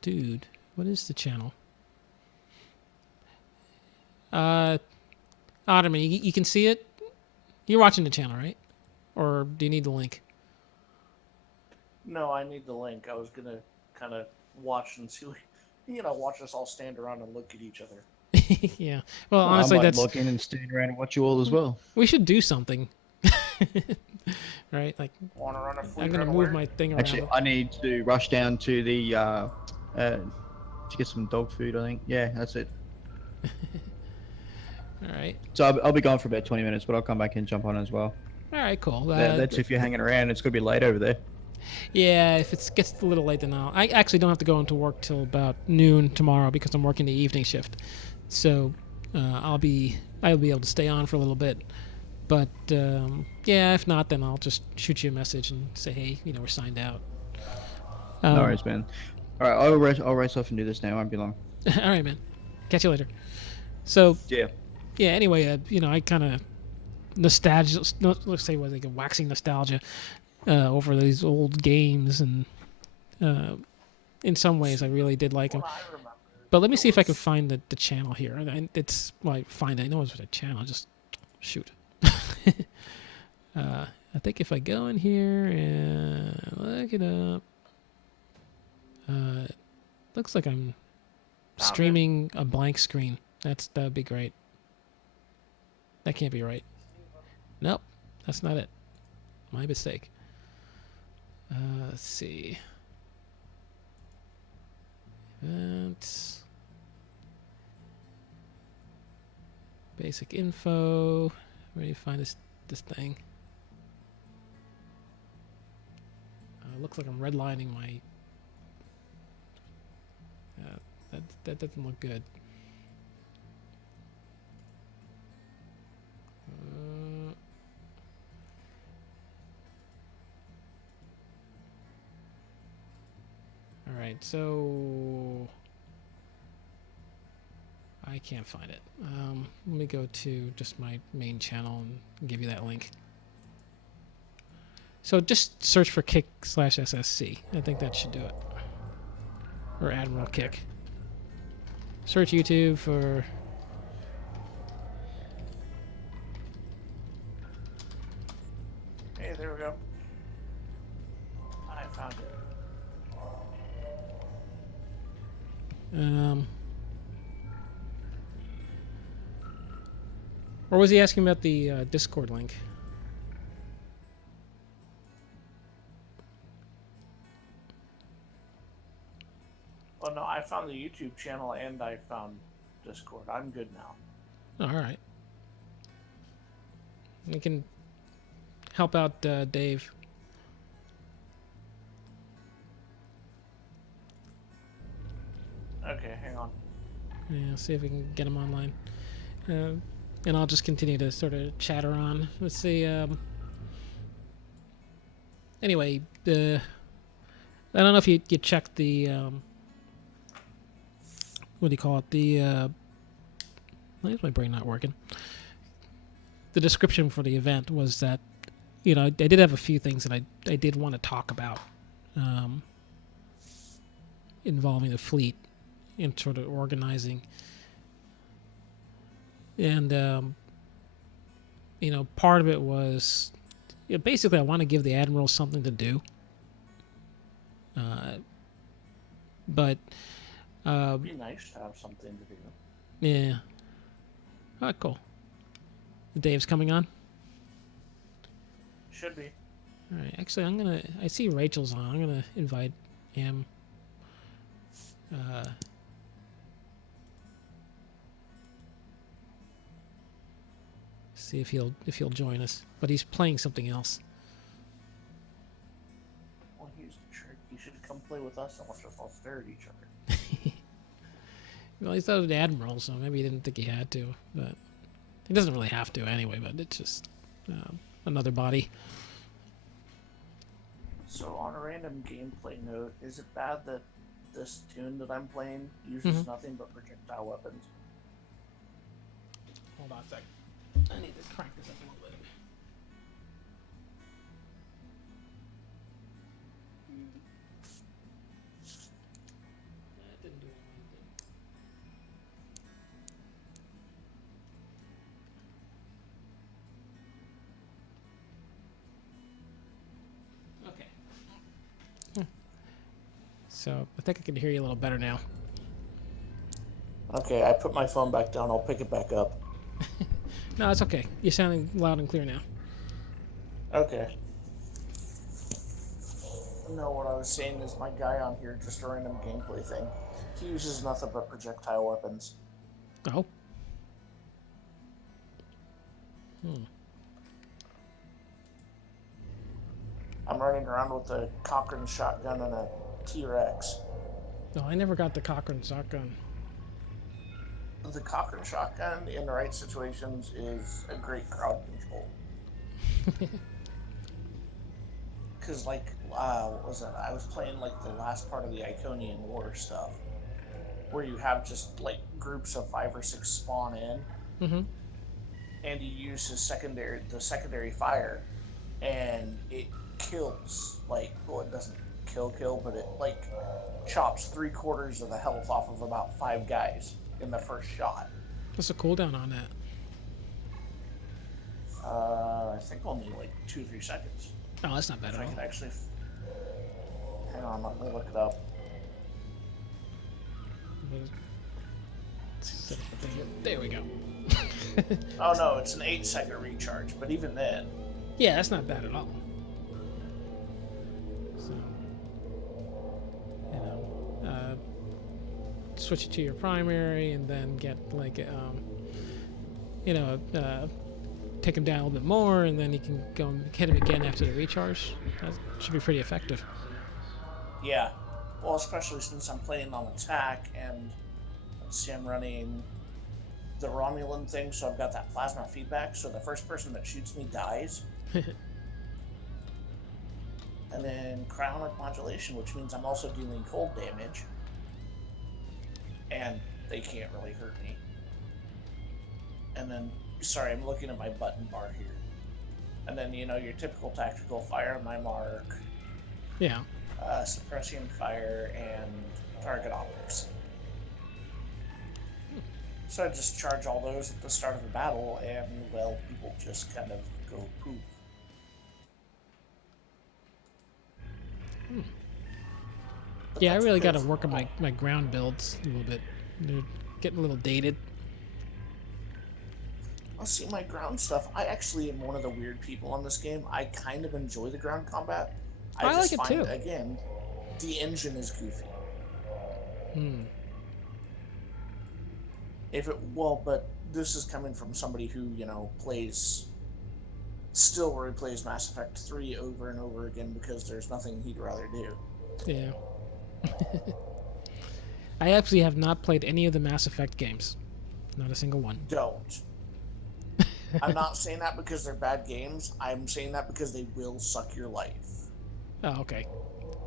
Dude, what is the channel? Ottoman, you can see it? You're watching the channel, right? Or do you need the link? No, I need the link. I was going to kind of watch and see, watch us all stand around and look at each other. Yeah. Well, honestly, I might log in and stand around and watch you all as well. We should do something. Right? Like, want to run a fleet? I'm going to move my thing around. Actually, I need to rush down to the to get some dog food, I think. Yeah, that's it. All right. So I'll be gone for about 20 minutes, but I'll come back and jump on as well. All right, cool. That's if you're hanging around. It's going to be late over there. Yeah, if it gets a little late, then I actually don't have to go into work till about noon tomorrow because I'm working the evening shift. So I'll be able to stay on for a little bit. But yeah, if not, then I'll just shoot you a message and say, hey, we're signed out. No worries, man. All right, I'll race off and do this now. It won't be long. All right, man. Catch you later. So yeah. Anyway, I kind of nostalgia. Let's say what, like a waxing nostalgia over these old games, and in some ways, I really did like them. But let me see if I can find the channel here. It's I know it's a channel. Just shoot. I think if I go in here and look it up, looks like I'm streaming a blank screen. That'd be great. That can't be right. Nope, that's not it. My mistake. Let's see. Events. Basic info. Where do you find this thing? Looks like I'm redlining my. That doesn't look good. All right, right, so I can't find it. Let me go to just my main channel and give you that link. So just search for Kik /SSC. I think that should do it. Or Admiral Kik. Search YouTube for... Hey, there we go. I found it. Or was he asking about the Discord link? Well, no, I found the YouTube channel and I found Discord. I'm good now. All right. We can help out Dave. Okay, hang on. Yeah, see if we can get him online. And I'll just continue to sort of chatter on. Let's see. Anyway, I don't know if you checked the what do you call it? Why is my brain not working? The description for the event was that, you know, I did have a few things that I did want to talk about involving the fleet and sort of organizing. And, you know, part of it was, you know, basically I want to give the Admiral something to do. But... it'd be nice to have something to do. Yeah. Oh, cool. Dave's coming on? Should be. All right. Actually, I see Rachel's on. I'm going to invite him. See if he'll join us. But he's playing something else. Well, he's a jerk. He should come play with us and watch us all stare at each other. Well, he's not an admiral, so maybe he didn't think he had to. But he doesn't really have to anyway. But it's just another body. So, on a random gameplay note, is it bad that this tune that I'm playing uses nothing but projectile weapons? Hold on a sec. I need to crank this up a little bit. That didn't do anything. Okay. So I think I can hear you a little better now. Okay, I put my phone back down. I'll pick it back up. No, it's okay. You're sounding loud and clear now. Okay. No, what I was saying is my guy on here, just a random gameplay thing. He uses nothing but projectile weapons. Oh. I'm running around with a Cochrane shotgun and a T-Rex. No, I never got the Cochrane shotgun. The Cochrane shotgun in the right situations is a great crowd control. Because, like, what was it? I was playing, like, the last part of the Iconian War stuff, where you have just, like, groups of 5 or 6 spawn in, and you use the secondary fire, and it kills, like, well, it doesn't kill, but it, like, chops 3/4 of the health off of about 5 guys in the first shot. What's the cooldown on that? I think only like 2-3 seconds. Oh, that's not bad at I all. can actually. Hang on, let me look it up. There we go. Oh no, it's an 8-second recharge, but even then. Yeah, that's not bad at all. So, you know, switch it to your primary and then get like, you know, take him down a little bit more, and then you can go and hit him again after the recharge. That should be pretty effective. Yeah, well, especially since I'm playing on attack, and let's see, I'm running the Romulan thing, so I've got that plasma feedback, so the first person that shoots me dies. and then cryonic modulation, which means I'm also dealing cold damage, and they can't really hurt me. And then, sorry, I'm looking at my button bar here. And then, your typical tactical fire on my mark. Yeah. Suppressing fire and target optics. So I just charge all those at the start of the battle, and, well, people just kind of go poof. Yeah, I really got to work on my ground builds a little bit. They're getting a little dated. I'll see my ground stuff. I actually am one of the weird people on this game. I kind of enjoy the ground combat. I just like it find, too. Again, the engine is goofy. But this is coming from somebody who, still replays Mass Effect 3 over and over again because there's nothing he'd rather do. Yeah. I actually have not played any of the Mass Effect games. Not a single one. Don't. I'm not saying that because they're bad games. I'm saying that because they will suck your life. Oh, okay.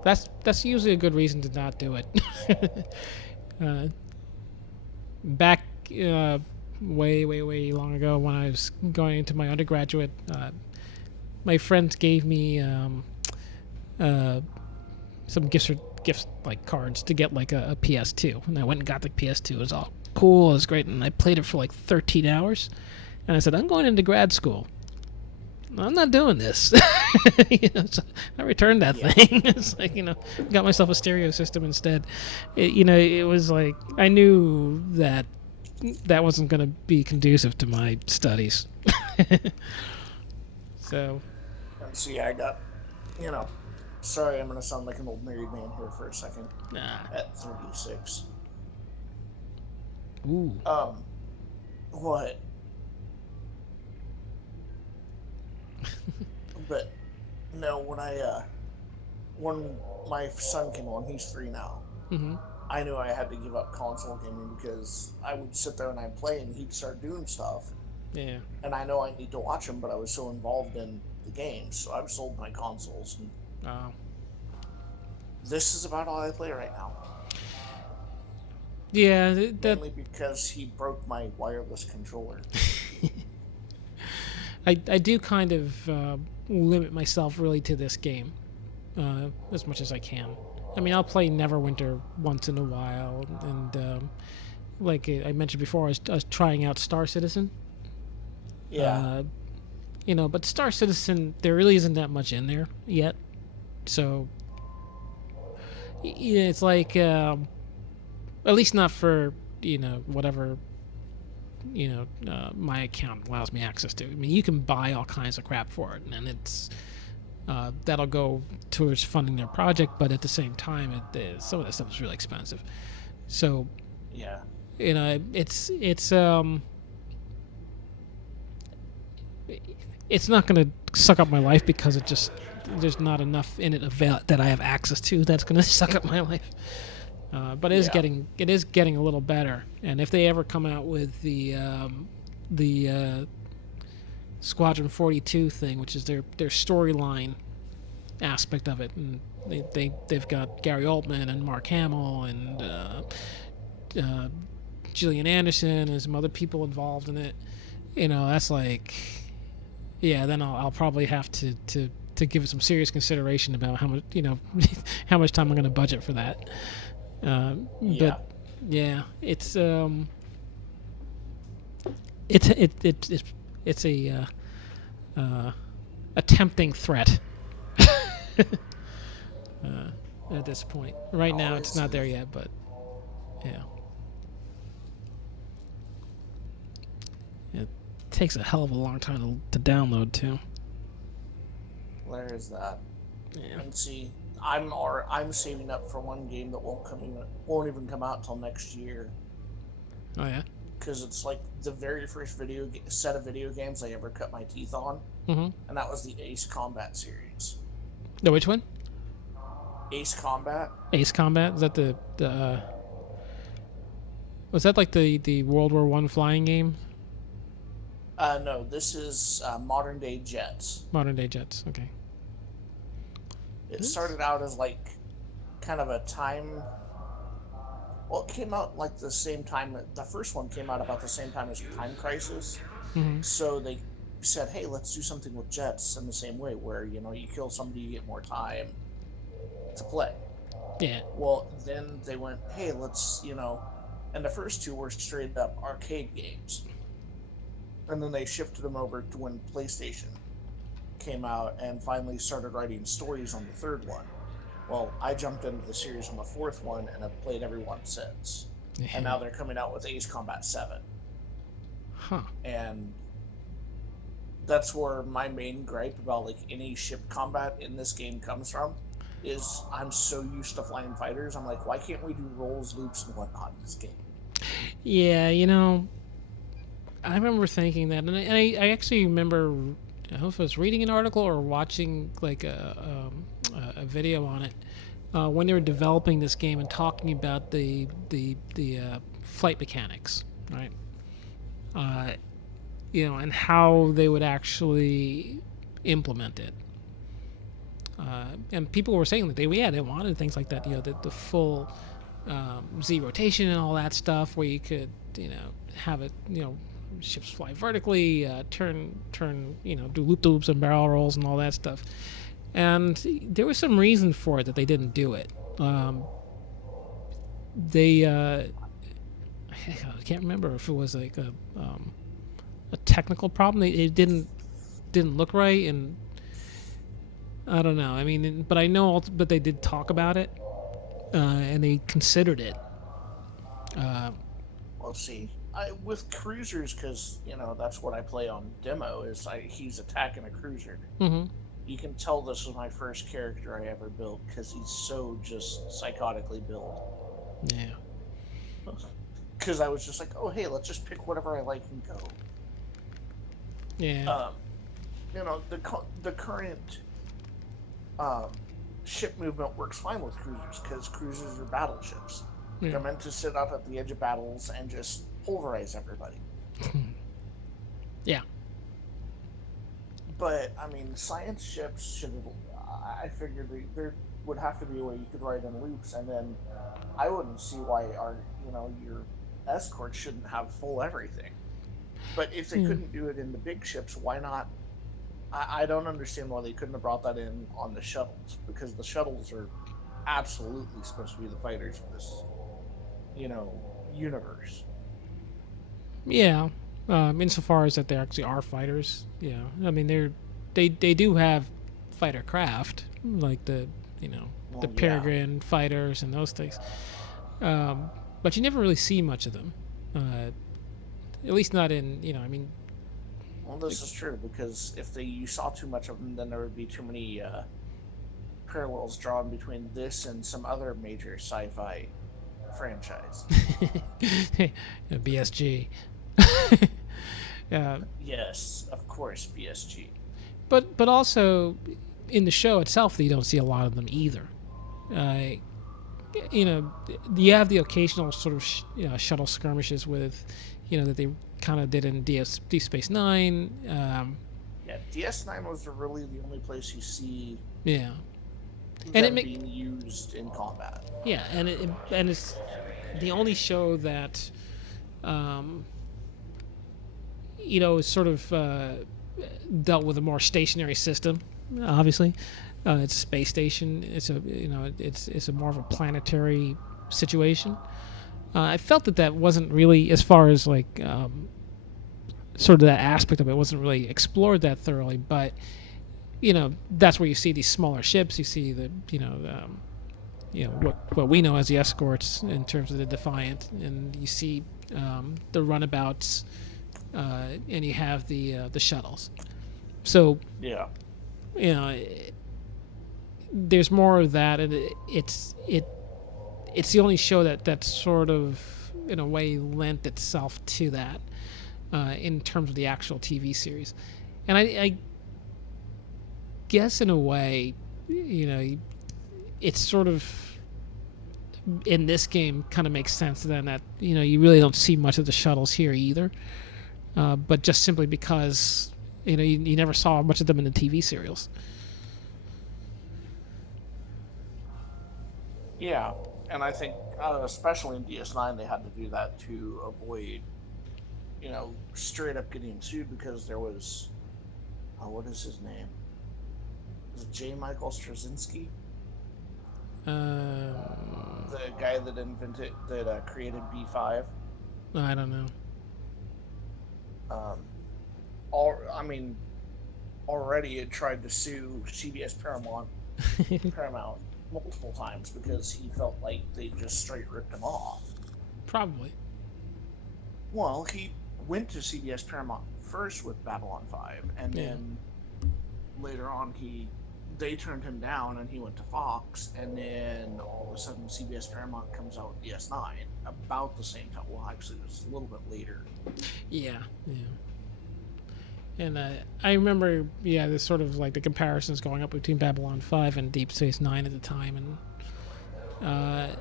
That's usually a good reason to not do it. Back way long ago when I was going into my undergraduate, my friends gave me some gifts like cards to get like a PS2, and I went and got the PS2. It was all cool, it was great, and I played it for like 13 hours. And I said, I'm going into grad school. I'm not doing this. So I returned that thing. It's like, got myself a stereo system instead. It was like, I knew that wasn't going to be conducive to my studies. So. See, I got, sorry, I'm going to sound like an old married man here for a second. At 36. Ooh. What? But no, when my son came on, he's 3 now. Mm-hmm. I knew I had to give up console gaming because I would sit there and I'd play and he'd start doing stuff. Yeah. And I know I need to watch him, but I was so involved in the games, so I've sold my consoles. And this is about all I play right now. Yeah, mainly because he broke my wireless controller. I do kind of limit myself really to this game as much as I can. I mean, I'll play Neverwinter once in a while, and like I mentioned before, I was trying out Star Citizen. Yeah. But Star Citizen, there really isn't that much in there yet. So, it's like, at least not for, whatever, my account allows me access to. I mean, you can buy all kinds of crap for it, and it's, that'll go towards funding their project, but at the same time, some of that stuff is really expensive. So, yeah. It's not going to suck up my life because there's not enough in it that I have access to that's going to suck up my life. But it is getting a little better. And if they ever come out with the Squadron 42 thing, which is their storyline aspect of it, and they've got Gary Oldman and Mark Hamill and Gillian Anderson and some other people involved in it. That's like, yeah. Then I'll probably have to give it some serious consideration about how much how much time I'm going to budget for that. But yeah, it's a tempting threat at this point. Right now, it's not there yet, but yeah. It takes a hell of a long time to download too. There's that. Yeah. And see, I'm saving up for one game that won't even come out till next year. Oh yeah. Because it's like the very first set of video games I ever cut my teeth on, mm-hmm. and that was the Ace Combat series. No, which one? Ace Combat. Ace Combat? Is that the was that like the World War I flying game? No, this is Modern Day Jets. Modern Day Jets. Okay. It started out as like kind of a time. Well, it came out like the same time. The first one came out about the same time as Time Crisis. Mm-hmm. So they said, "Hey, let's do something with jets in the same way, where you kill somebody, you get more time to play." Yeah. Well, then they went, "Hey, let's and the first two were straight up arcade games, and then they shifted them over to when PlayStation came out and finally started writing stories on the third one. Well, I jumped into the series on the fourth one and have played every one since. And now they're coming out with Ace Combat 7. Huh. And that's where my main gripe about like any ship combat in this game comes from, is I'm so used to flying fighters. I'm like, why can't we do rolls, loops, and whatnot in this game? Yeah, I remember thinking that, and I actually remember, I don't know if I was reading an article or watching like a video on it when they were developing this game and talking about the flight mechanics, right? And how they would actually implement it. And people were saying that they wanted things like that, the full Z rotation and all that stuff, where you could, have it, ships fly vertically, turn, do loop-de-loops and barrel rolls and all that stuff. And there was some reason for it that they didn't do it. I can't remember if it was like a technical problem. It didn't look right, and I don't know. I mean, but I know, but they did talk about it, and they considered it. Well, see, with cruisers, because that's what I play on demo. He's attacking a cruiser. Mm-hmm. You can tell this was my first character I ever built because he's so just psychotically built. Yeah. Because I was just like, oh hey, let's just pick whatever I like and go. Yeah. The current ship movement works fine with cruisers because cruisers are battleships. Yeah. They're meant to sit up at the edge of battles and just pulverize everybody. Yeah. But I mean, science ships should. I figured there would have to be a way you could ride in loops, and then I wouldn't see why your escort shouldn't have full everything. But if they couldn't do it in the big ships, why not? I don't understand why they couldn't have brought that in on the shuttles, because the shuttles are absolutely supposed to be the fighters of this, universe. Yeah, insofar as that they actually are fighters. Yeah, I mean they do have fighter craft, like the Peregrine fighters and those things, but you never really see much of them. At least not in Well, this is true, because if you saw too much of them, then there would be too many parallels drawn between this and some other major sci-fi franchise. BSG. Yes, of course, BSG. But also in the show itself, you don't see a lot of them either. You have the occasional sort of shuttle skirmishes with, that they kind of did in Deep Space Nine. DS9 was really the only place you see. Yeah. And it being used in combat. Yeah, and it's the only show that, is sort of dealt with a more stationary system. Obviously, it's a space station. It's it's a more of a planetary situation. I felt that wasn't really, as far as like sort of that aspect of it, wasn't really explored that thoroughly. But that's where you see these smaller ships. You see the what we know as the escorts in terms of the Defiant, and you see the runabouts, and you have the shuttles. So yeah, there's more of that, and it's the only show that sort of in a way lent itself to that in terms of the actual TV series, and I guess in a way, it's sort of in this game kind of makes sense then that you really don't see much of the shuttles here either, but just simply because you never saw much of them in the TV serials. Yeah, and I think especially in DS9 they had to do that to avoid, straight up getting sued because there was, what is his name? Is it J. Michael Straczynski, Um, the guy that created B5? I don't know. Um, I mean, already had tried to sue CBS Paramount multiple times because he felt like they just straight ripped him off. Probably. Well, he went to CBS Paramount first with Babylon 5, and Yeah. then later on they turned him down and he went to Fox, and then all of a sudden CBS Paramount comes out with DS9 about the same time. Well, actually, it was a little bit later. Yeah. And I remember, there's sort of like the comparisons going up between Babylon 5 and Deep Space Nine at the time, and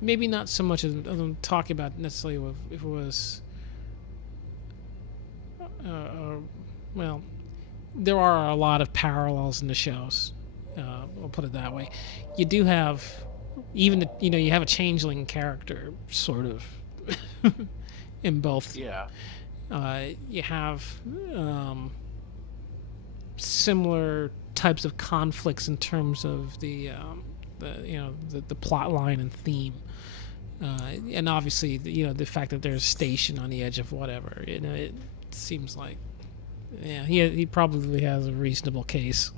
maybe not so much of them talking about necessarily if it was, well, there are a lot of parallels in the shows. I'll put it that way. You do have, even you have a changeling character sort of in both. Yeah. You have similar types of conflicts in terms of the plot line and theme, and obviously the fact that there's a station on the edge of whatever. It seems like, he probably has a reasonable case.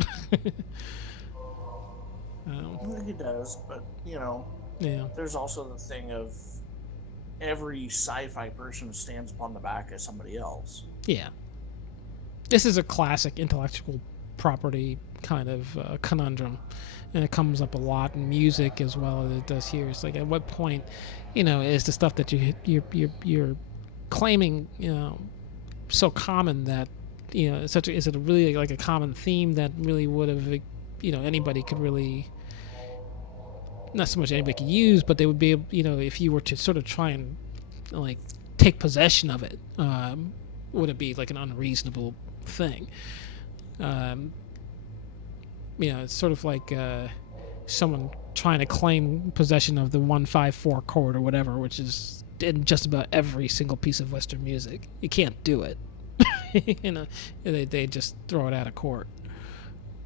He does, but there's also the thing of every sci-fi person stands upon the back of somebody else. Yeah. This is a classic intellectual property kind of conundrum, and it comes up a lot in music as well as it does here. It's like, at what point, is the stuff that you're claiming, so common that, is it really like a common theme that really would have, anybody could really, not so much anybody could use, but they would be able, if you were to sort of try and like take possession of it, would it be like an unreasonable thing? It's sort of like someone trying to claim possession of the 154 chord or whatever, which is in just about every single piece of Western music. You can't do it. They just throw it out of court.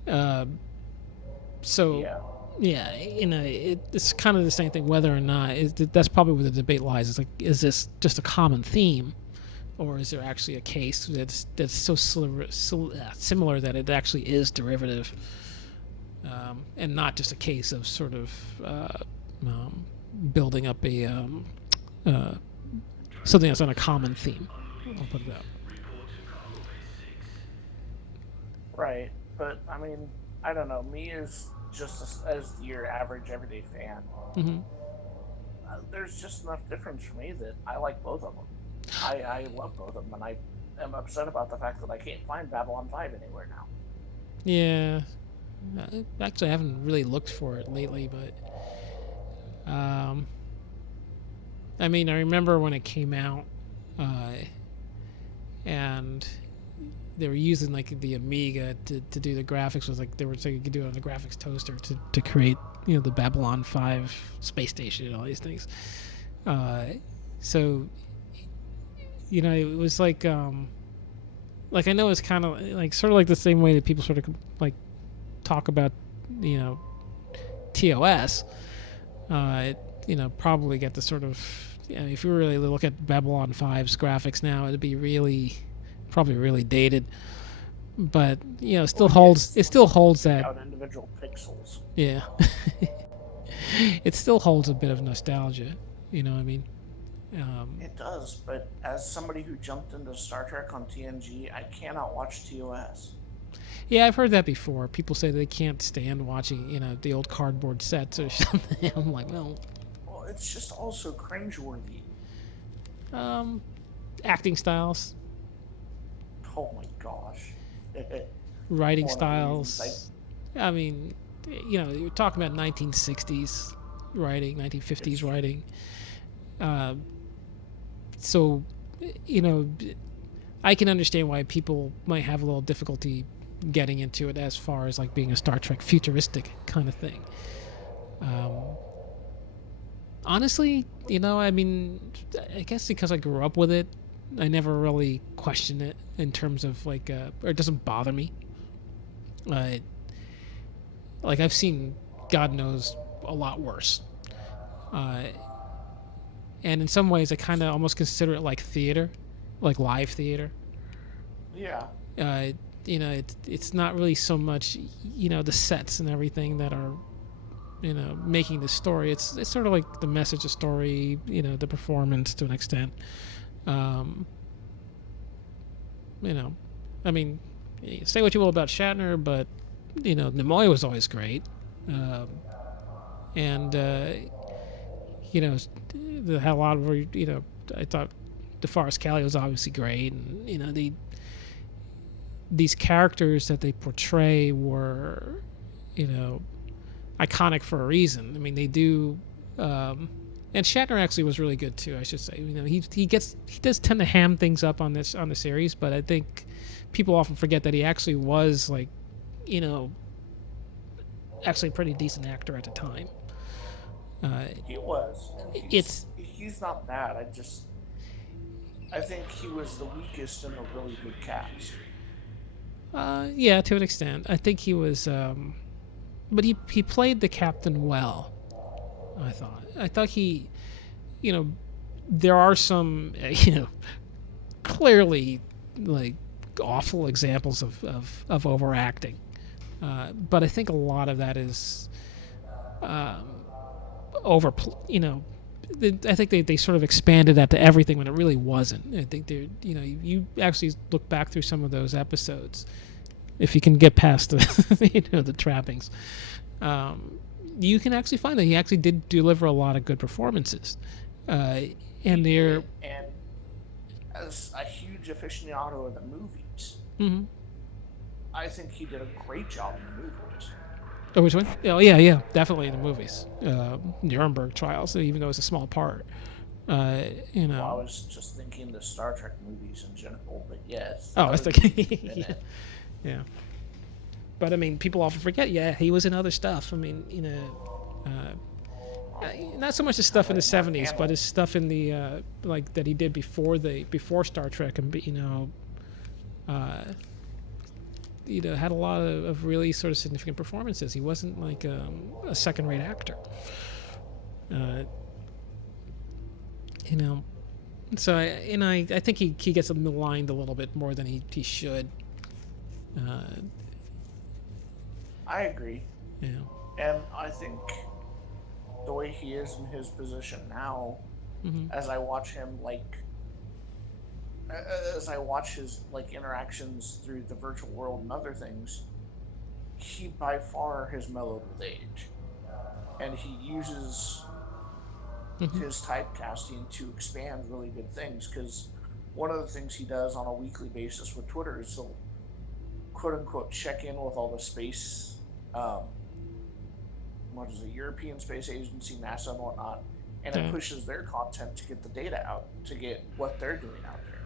It's kind of the same thing. Whether or not that's probably where the debate lies. It's like, is this just a common theme, or is there actually a case that's so similar that it actually is derivative, and not just a case of sort of building up a something that's on a common theme. I'll put it that. Right, but I mean, I don't know. Me as your average everyday fan, Mm-hmm. There's just enough difference for me that I like both of them. I love both of them, and I am upset about the fact that I can't find Babylon 5 anywhere now. Yeah, actually, I haven't really looked for it lately, but I mean, I remember when it came out, and they were using like the Amiga to do the graphics. Was like they were saying you could do it on the graphics toaster to create the Babylon 5 space station and all these things. So it was like I know it's kind of like sort of like the same way that people sort of like talk about TOS. Probably get the sort of if you really look at Babylon 5's graphics now, it'd be probably really dated, but it still holds that out individual pixels. Yeah. It still holds a bit of nostalgia, what I mean? It does, but as somebody who jumped into Star Trek on TNG, I cannot watch TOS. Yeah, I've heard that before. People say they can't stand watching the old cardboard sets or something. I'm like, well, it's just also cringeworthy. Acting styles. Oh my gosh. Writing styles. I mean, you're talking about 1960s writing, 1950s writing. So, I can understand why people might have a little difficulty getting into it as far as like being a Star Trek futuristic kind of thing. Honestly, I mean, I guess because I grew up with it, I never really questioned it in terms of like, or it doesn't bother me. Like I've seen, God knows, a lot worse. And in some ways, I kind of almost consider it like theater, like live theater. Yeah. It's not really so much, the sets and everything that are, making the story. It's sort of like the message of story, the performance to an extent. I mean, say what you will about Shatner, but Nimoy was always great, and they had a lot of I thought DeForest Kelley was obviously great, and these characters that they portray were iconic for a reason. I mean, they do. And Shatner actually was really good too, I should say. He does tend to ham things up on the series, but I think people often forget that he actually was like, actually a pretty decent actor at the time. He was. He's not bad. I think he was the weakest in a really good cast. Yeah, to an extent. I think he was, but he played the captain well. I thought he, there are some, clearly like awful examples of overacting, but I think a lot of that is over. I think they sort of expanded that to everything when it really wasn't. I think you actually look back through some of those episodes, if you can get past the the trappings. You can actually find that he actually did deliver a lot of good performances, and they're. And as a huge aficionado of the movies, Mm-hmm. I think he did a great job in the movies. Oh, which one? Oh, yeah, definitely in the movies. Nuremberg Trials, even though it's a small part. Well, I was just thinking the Star Trek movies in general, but yes. Oh, I was thinking. Yeah. But I mean, people often forget. Yeah, he was in other stuff. I mean, not so much the stuff in the '70s, but his stuff in the like that he did before Star Trek, and had a lot of really sort of significant performances. He wasn't like a second-rate actor. So I think he gets maligned a little bit more than he should. I agree. Yeah. And I think the way he is in his position now, as I watch him as I watch his interactions through the virtual world and other things, he by far has mellowed with age, and he uses his typecasting to expand really good things. Because one of the things he does on a weekly basis with Twitter is he'll quote unquote check in with all the space, European Space Agency, NASA, and whatnot, and it pushes their content to get the data out, to get what they're doing out there.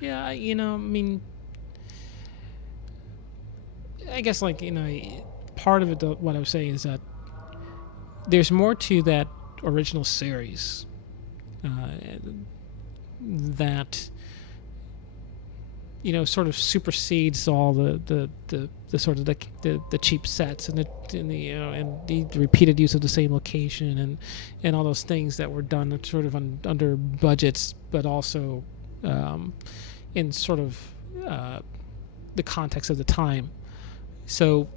Yeah, I mean, I guess part of it, what I was saying is that there's more to that original series that sort of supersedes all the sort of the cheap sets and the repeated use of the same location and all those things that were done sort of under budgets, but also in sort of the context of the time. So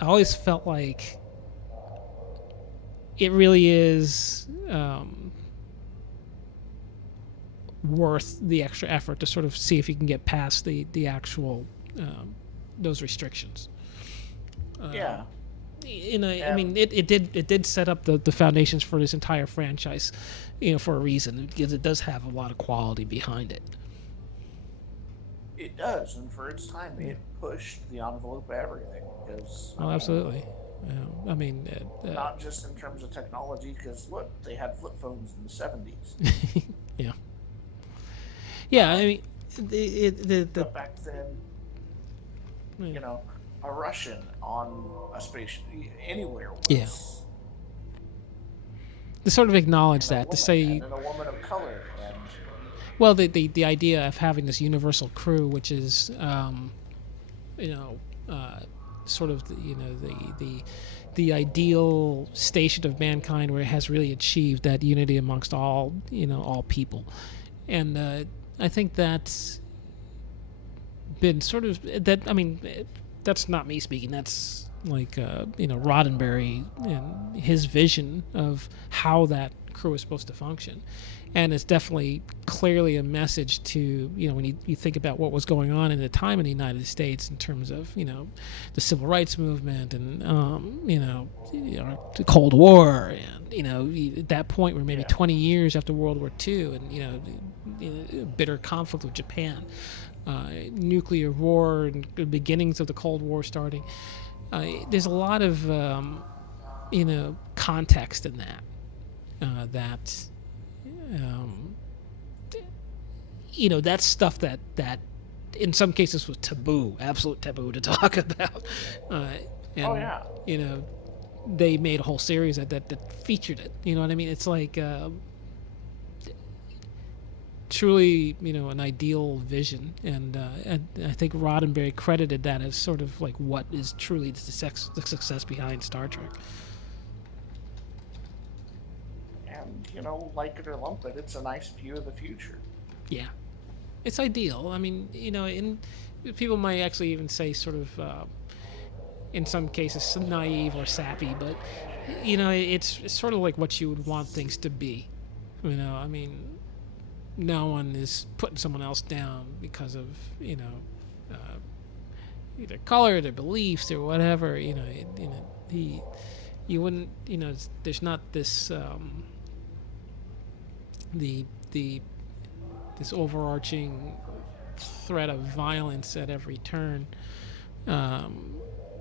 I always felt like it really is worth the extra effort to sort of see if you can get past the actual those restrictions. Yeah. I mean, it did set up the foundations for this entire franchise, for a reason, because it does have a lot of quality behind it. It does, and for its time, it pushed the envelope of everything. Because absolutely. Yeah. I mean, not just in terms of technology, because look, they had flip phones in the '70s. Yeah. I mean, But back then, you know, a Russian on a spaceship anywhere was, to sort of acknowledge and a that, to woman, say, and then a woman of color, and well, the idea of having this universal crew, which is, you know, sort of the ideal station of mankind where it has really achieved that unity amongst all, all people, and I think that's been sort of that. I mean, that's not me speaking. That's like Roddenberry and his vision of how that crew is supposed to function, and it's definitely clearly a message to when you think about what was going on in the time in the United States in terms of the civil rights movement and the Cold War, and at that point we're maybe 20 years after World War II, and bitter conflict with Japan, nuclear war, and the beginnings of the Cold War starting. There's a lot of context in that that's stuff that in some cases was taboo, absolute taboo to talk about. And, they made a whole series that featured it. You know what I mean? It's like truly, an ideal vision, and I think Roddenberry credited that as sort of like what is truly the success behind Star Trek. And like it or lump it, it's a nice view of the future. Yeah, it's ideal. I mean, and people might actually even say sort of, in some cases, naive or sappy, but it's sort of like what you would want things to be. I mean, no one is putting someone else down because of either color, their beliefs, or whatever. You wouldn't. There's not this this overarching threat of violence at every turn.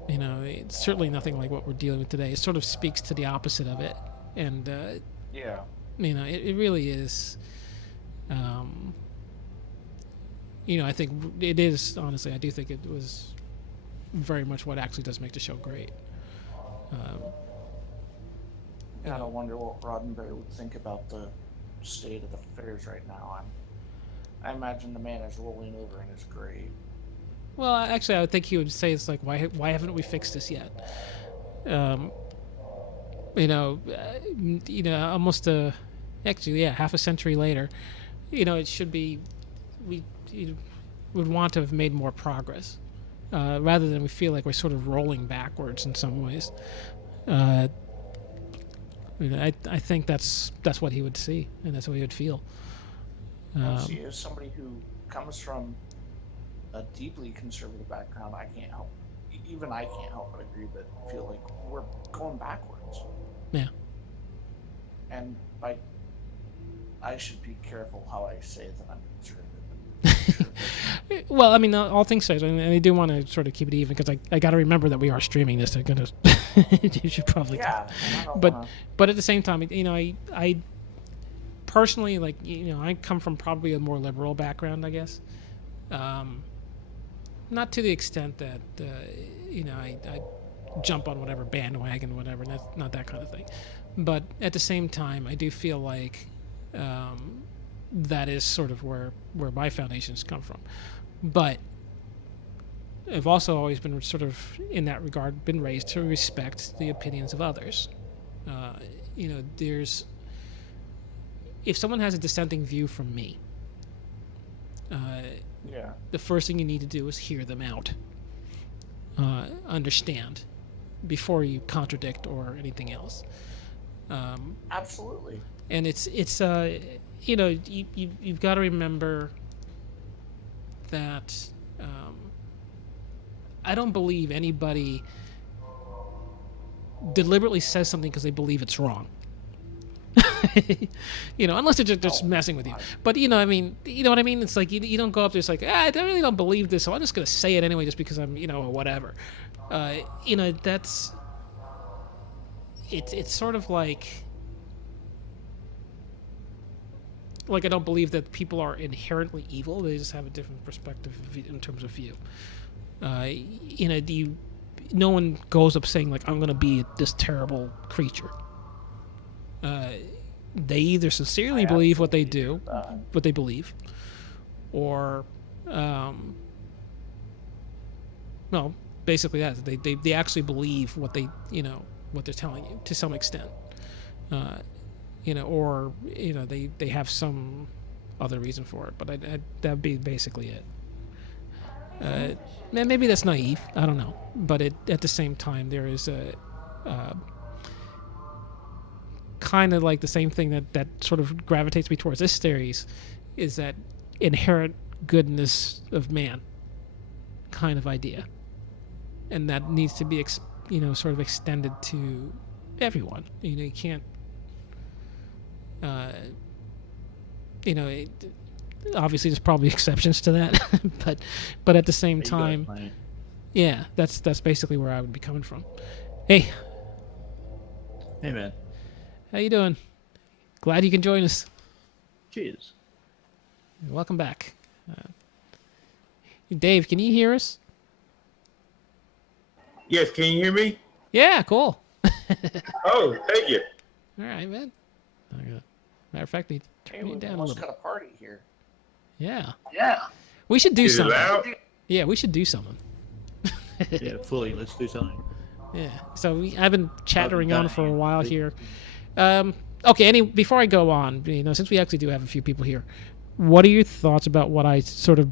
It's certainly nothing like what we're dealing with today. It sort of speaks to the opposite of it, and it really is. I think it is, honestly, I do think it was very much what actually does make the show great. I don't wonder what Roddenberry would think about the state of affairs right now. I imagine the man is rolling over in his grave. Well, actually, I would think he would say it's like, why haven't we fixed this yet? Almost half a century later, it should be, we would want to have made more progress, rather than we feel like we're sort of rolling backwards in some ways. I think that's what he would see, and that's what he would feel. See, as somebody who comes from a deeply conservative background, I can't help but agree that I feel like we're going backwards. Yeah. And I should be careful how I say that I'm conservative. Well, I mean, all things said, and I do want to sort of keep it even, because I got to remember that we are streaming this. I'm gonna, you should probably. Yeah. But at the same time, I personally, like, I come from probably a more liberal background, I guess. Not to the extent that I jump on whatever bandwagon, whatever. That's not that kind of thing. But at the same time, I do feel like that is sort of where my foundations come from. But I've also always been sort of, in that regard, been raised to respect the opinions of others. If someone has a dissenting view from me, the first thing you need to do is hear them out, understand, before you contradict or anything else. Absolutely. And it's you've got to remember that I don't believe anybody deliberately says something because they believe it's wrong. Unless they're just messing with you. But you know what I mean? It's like you don't go up there, it's like, I really don't believe this, so I'm just going to say it anyway just because I'm, whatever. That's... It's sort of like... like I don't believe that people are inherently evil. They just have a different perspective in terms of view. No one goes up saying like I'm going to be this terrible creature. They either sincerely believe what they do, what they believe, or well, basically that they actually believe what what they're telling you to some extent. Or they have some other reason for it, but that'd be basically it. Maybe that's naive. I don't know, but at the same time, there is a kind of like the same thing that sort of gravitates me towards this series, is that inherent goodness of man kind of idea, and that needs to be sort of extended to everyone. You can't. Obviously there's probably exceptions to that, but at the same time, yeah, that's basically where I would be coming from. Hey man, how you doing? Glad you can join us. Cheers. Welcome back. Dave, can you hear us? Yes, can you hear me? Yeah, cool. Oh, thank you. All right, man. Matter of fact, they turned me down a little. Got a party here. Yeah. Yeah. We should do Is it something. loud? Yeah, we should do something. Yeah, fully. Let's do something. Yeah. So I've been chattering on for a while here. Okay. Before I go on, since we actually do have a few people here, what are your thoughts about what I sort of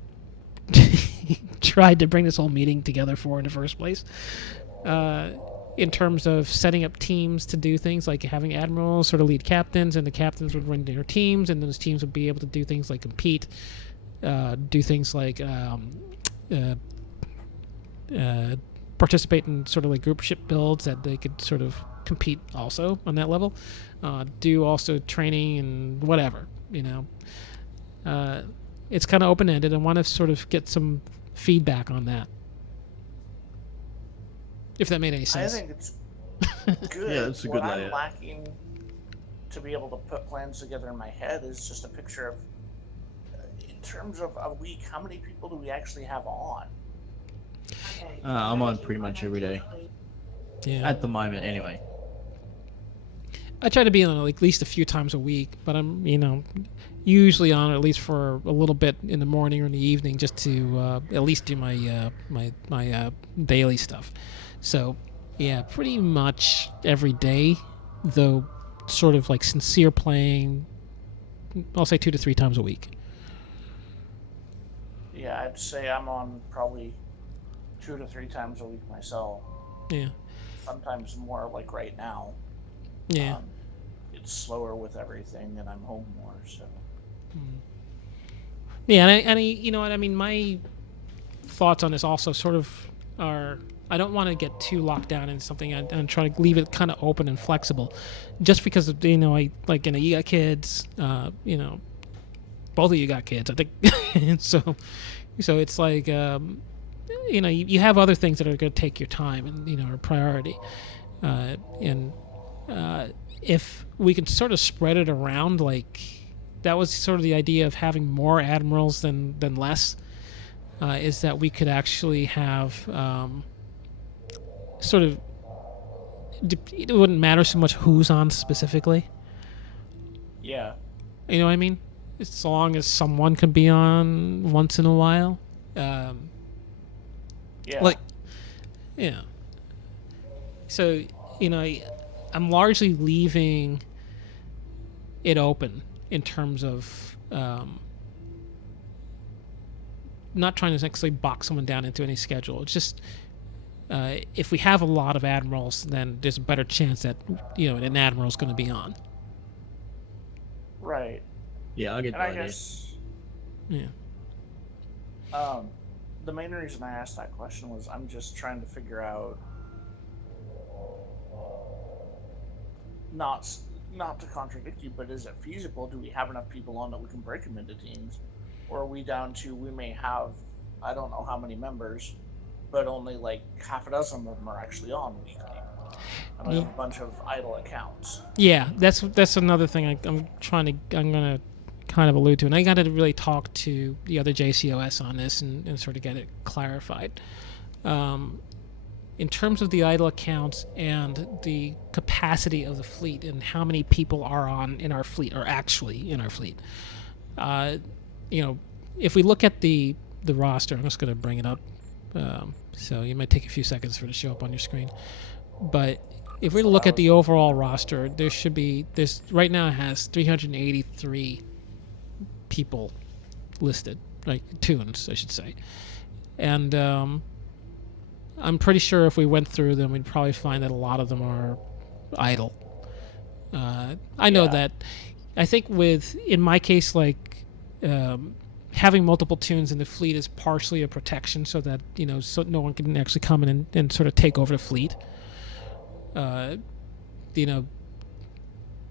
tried to bring this whole meeting together for in the first place? In terms of setting up teams to do things like having admirals sort of lead captains, and the captains would run their teams, and those teams would be able to do things like compete, do things like participate in sort of like group ship builds that they could sort of compete also on that level, do also training and whatever. It's kind of open-ended. I want to sort of get some feedback on that, if that made any sense. I think it's good. Yeah, that's a good What layout. I'm lacking to be able to put plans together in my head is just a picture of, in terms of a week, how many people do we actually have on? I'm on pretty much every day. Yeah. At the moment, anyway. I try to be on at least a few times a week, but I'm, usually on at least for a little bit in the morning or in the evening, just to at least do my my daily stuff. So, yeah, pretty much every day, though sort of like sincere playing, I'll say 2 to 3 times a week. Yeah, I'd say I'm on probably 2 to 3 times a week myself. Yeah. Sometimes more, like right now. Yeah. It's slower with everything, and I'm home more, so. Yeah, and you know what I mean. My thoughts on this also sort of are, I don't want to get too locked down into something. I'm trying to leave it kind of open and flexible, just because I like you got kids. Both of you got kids, I think. so it's like you have other things that are going to take your time and are a priority, and if we can sort of spread it around, like that was sort of the idea of having more admirals than less, is that we could actually have sort of, it wouldn't matter so much who's on specifically. Yeah. You know what I mean? As long as someone can be on once in a while. Yeah. Yeah. So, I'm largely leaving it open in terms of not trying to actually box someone down into any schedule. It's just if we have a lot of admirals, then there's a better chance that an admiral's going to be on. Right. Yeah, I'll get And that I idea. guess Yeah. the main reason I asked that question was I'm just trying to figure out, not to contradict you, but is it feasible? Do we have enough people on that we can break them into teams? Or are we down to, we may have, I don't know how many members, but only like half a dozen of them are actually on weekly. And we have a bunch of idle accounts. Yeah, that's another thing I'm gonna kind of allude to, and I got to really talk to the other JCOS on this and sort of get it clarified. In terms of the idle accounts and the capacity of the fleet and how many people are in our fleet, or actually in our fleet, if we look at the roster, I'm just going to bring it up. So you might take a few seconds for it to show up on your screen. But if we look at the overall roster, there's right now it has 383 people listed, like tunes, I should say. And I'm pretty sure if we went through them, we'd probably find that a lot of them are idle. I know that. I think in my case, like having multiple tunes in the fleet is partially a protection, so that so no one can actually come in and sort of take over the fleet. The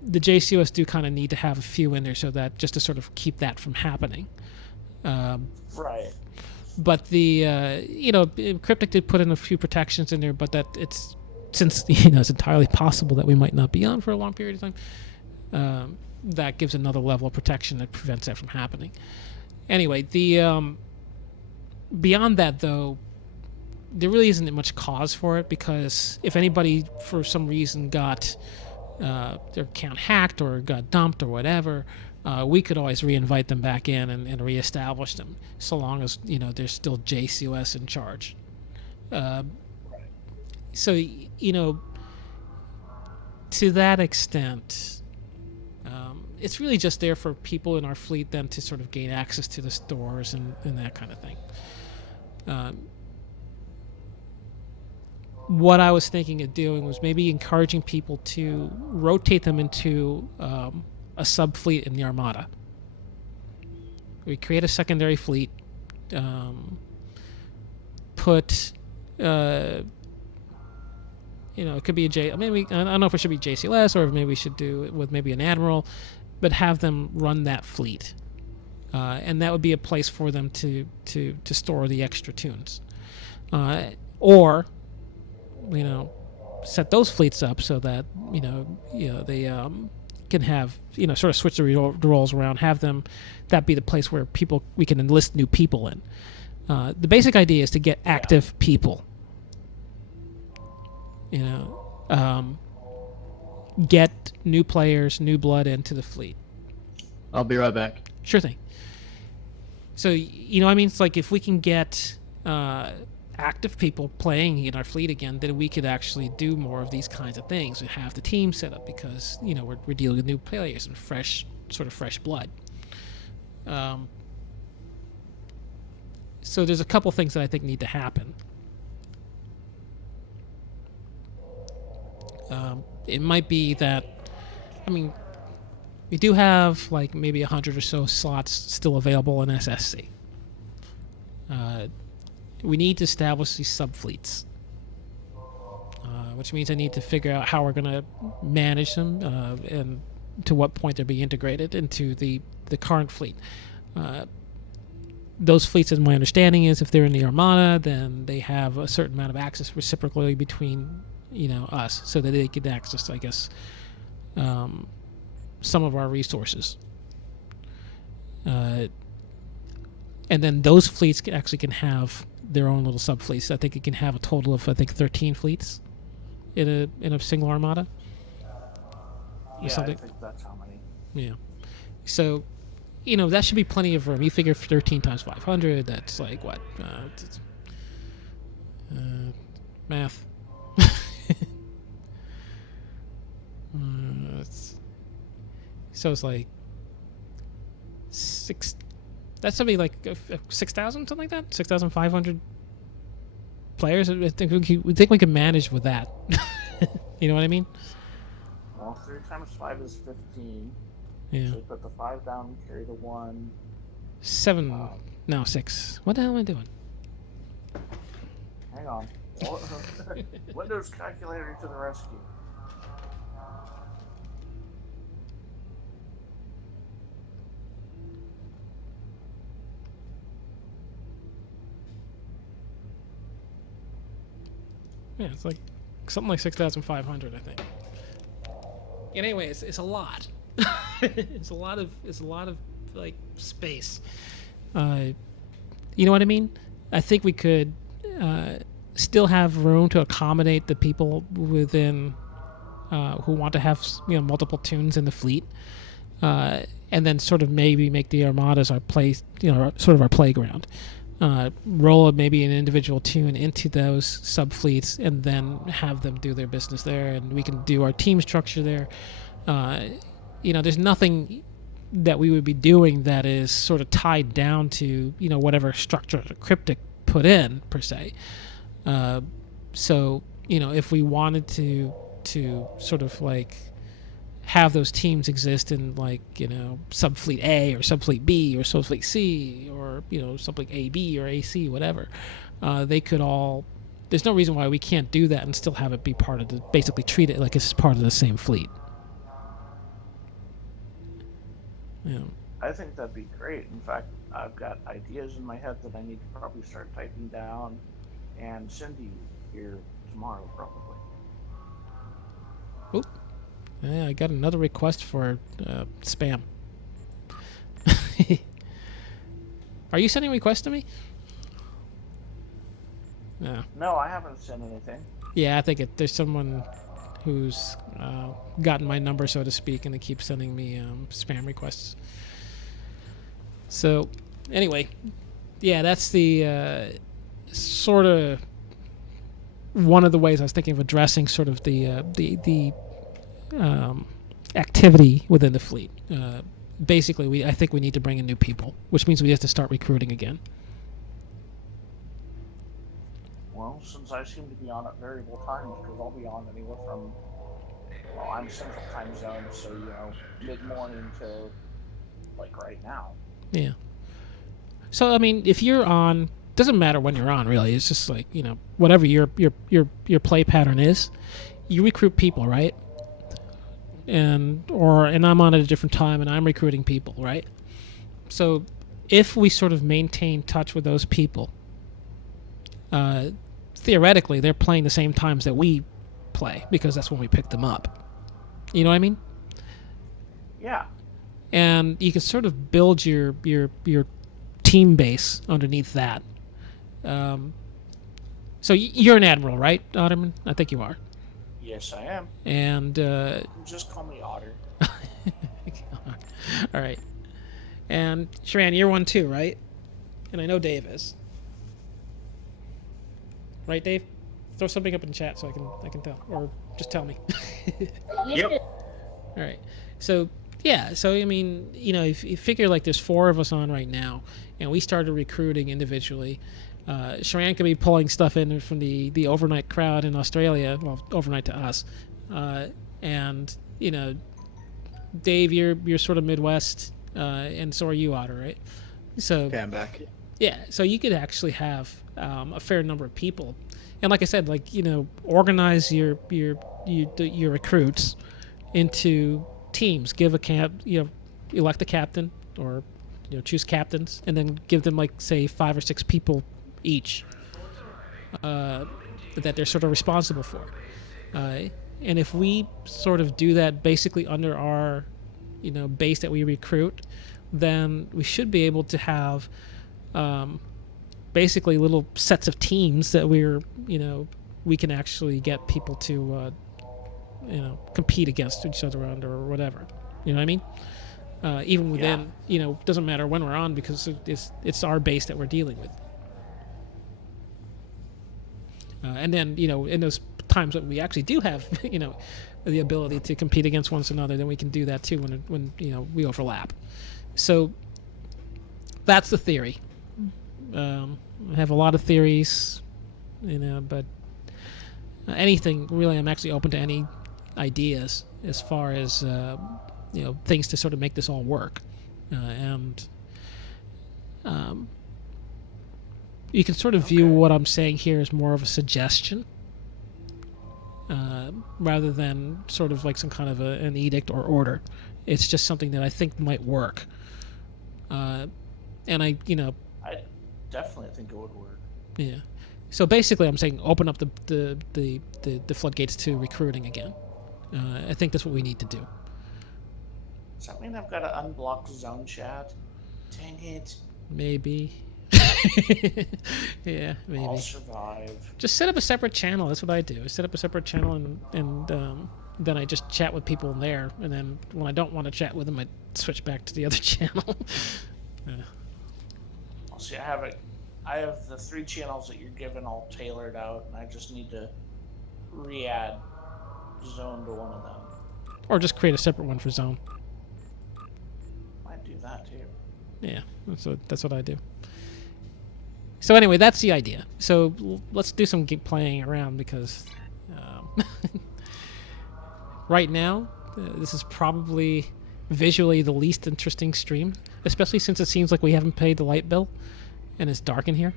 JCOS do kind of need to have a few in there, so that just to sort of keep that from happening. Right. But Cryptic did put in a few protections in there, but that since it's entirely possible that we might not be on for a long period of time, that gives another level of protection that prevents that from happening. Anyway, beyond that, though, there really isn't much cause for it, because if anybody for some reason got their account hacked or got dumped or whatever, we could always reinvite them back in and reestablish them, so long as there's still JCOS in charge. So to that extent, it's really just there for people in our fleet then to sort of gain access to the stores and that kind of thing. What I was thinking of doing was maybe encouraging people to rotate them into a sub-fleet in the Armada. We create a secondary fleet, put, it could be I don't know if it should be JCLS or maybe we should do it with maybe an Admiral, but have them run that fleet. And that would be a place for them to store the extra tunes. Or, set those fleets up so that, they can have, sort of switch the roles around, have them, that be the place where we can enlist new people in. The basic idea is to get active people. Get new players, new blood into the fleet. I'll be right back. Sure thing. So, it's like if we can get active people playing in our fleet again, then we could actually do more of these kinds of things and have the team set up, because, we're dealing with new players and fresh blood. So there's a couple things that I think need to happen. It might be that, we do have like maybe 100 or so slots still available in SSC. We need to establish these sub-fleets, which means I need to figure out how we're going to manage them and to what point they'll be integrated into the current fleet. Those fleets, as my understanding is, if they're in the Armada, then they have a certain amount of access reciprocally between us, so that they could access, I guess, some of our resources. And then those fleets can have their own little sub-fleets. I think it can have a total of 13 fleets in a single Armada. Yeah, I think that's how many. Yeah. So, that should be plenty of room. You figure 13 times 500, that's like what? Math. So it's like 6. That's something like 6,000, something like that. 6,500 players. I think we can manage with that. You know what I mean? Well, 3 times 5 is 15. Yeah. So you put the 5 down, carry the 1. 7. No, 6. What the hell am I doing? Hang on. Windows calculator to the rescue. Yeah, it's like something like 6,500, I think. Anyway, it's a lot. It's a lot of like space. You know what I mean? I think we could still have room to accommodate the people within who want to have multiple tunes in the fleet, and then sort of maybe make the armadas our place, sort of our playground. Roll maybe an individual tune into those sub-fleets and then have them do their business there, and we can do our team structure there. There's nothing that we would be doing that is sort of tied down to whatever structure the Cryptic put in per se. So if we wanted to sort of like have those teams exist in like subfleet A or subfleet B or subfleet C or subfleet AB or AC, whatever, they could all. There's no reason why we can't do that and still have it be part of basically treat it like it's part of the same fleet. Yeah. I think that'd be great. In fact, I've got ideas in my head that I need to probably start typing down and send you here tomorrow, probably. Oop. Yeah, I got another request for spam. Are you sending requests to me? No. No, I haven't sent anything. Yeah, I think there's someone who's gotten my number, so to speak, and they keep sending me spam requests. So, anyway, yeah, that's the sort of one of the ways I was thinking of addressing sort of the activity within the fleet. Basically, I think we need to bring in new people, which means we have to start recruiting again. Well, since I seem to be on at variable times, because I'll be on anywhere from, I'm Central Time Zone, so, mid-morning to, like, right now. Yeah. So, I mean, if you're on, doesn't matter when you're on, really. It's just like, whatever your play pattern is, you recruit people, right? And I'm on at a different time and I'm recruiting people, right? So if we sort of maintain touch with those people, theoretically they're playing the same times that we play because that's when we pick them up. You know what I mean? Yeah. And you can sort of build your team base underneath that. So you're an admiral, right, Otterman? I think you are. Yes, I am. And just call me Otter. All right. And Sharan, you're one too, right? And I know Dave is. Right, Dave? Throw something up in chat so I can tell, or just tell me. Yep. All right. So yeah. So I mean, if you figure like there's 4 of us on right now, and we started recruiting individually. Sharan could be pulling stuff in from the overnight crowd in Australia, well, overnight to us, and Dave, you're sort of Midwest, and so are you, Otter, right? So Okay, I'm back. yeah, so you could actually have a fair number of people, and like I said, like organize your recruits into teams. Give a elect a captain, or choose captains, and then give them like say 5 or 6 people each that they're sort of responsible for, and if we sort of do that basically under our base that we recruit, then we should be able to have basically little sets of teams that we can actually get people to compete against each other under or whatever. You know what I mean? Even within, doesn't matter when we're on because it's our base that we're dealing with. And then, in those times that we actually do have, the ability to compete against one another, then we can do that too when we overlap. So that's the theory. I have a lot of theories, but anything really, I'm actually open to any ideas as far as things to sort of make this all work, and you can sort of view what I'm saying here as more of a suggestion, rather than sort of like some kind of an edict or order. It's just something that I think might work, and I definitely think it would work. Yeah. So basically, I'm saying open up the floodgates to recruiting again. I think that's what we need to do. Does that mean I've got to unblock zone chat? Dang it. Maybe. Yeah, maybe. I'll survive. Just set up a separate channel. That's what I do. I set up a separate channel and then I just chat with people in there. And then when I don't want to chat with them, I switch back to the other channel. I'll see. I have the 3 channels that you're given all tailored out, and I just need to re-add Zone to one of them. Or just create a separate one for Zone. Might do that too. Yeah, that's what I do. So anyway, that's the idea. So let's do some playing around because right now this is probably visually the least interesting stream, especially since it seems like we haven't paid the light bill and it's dark in here.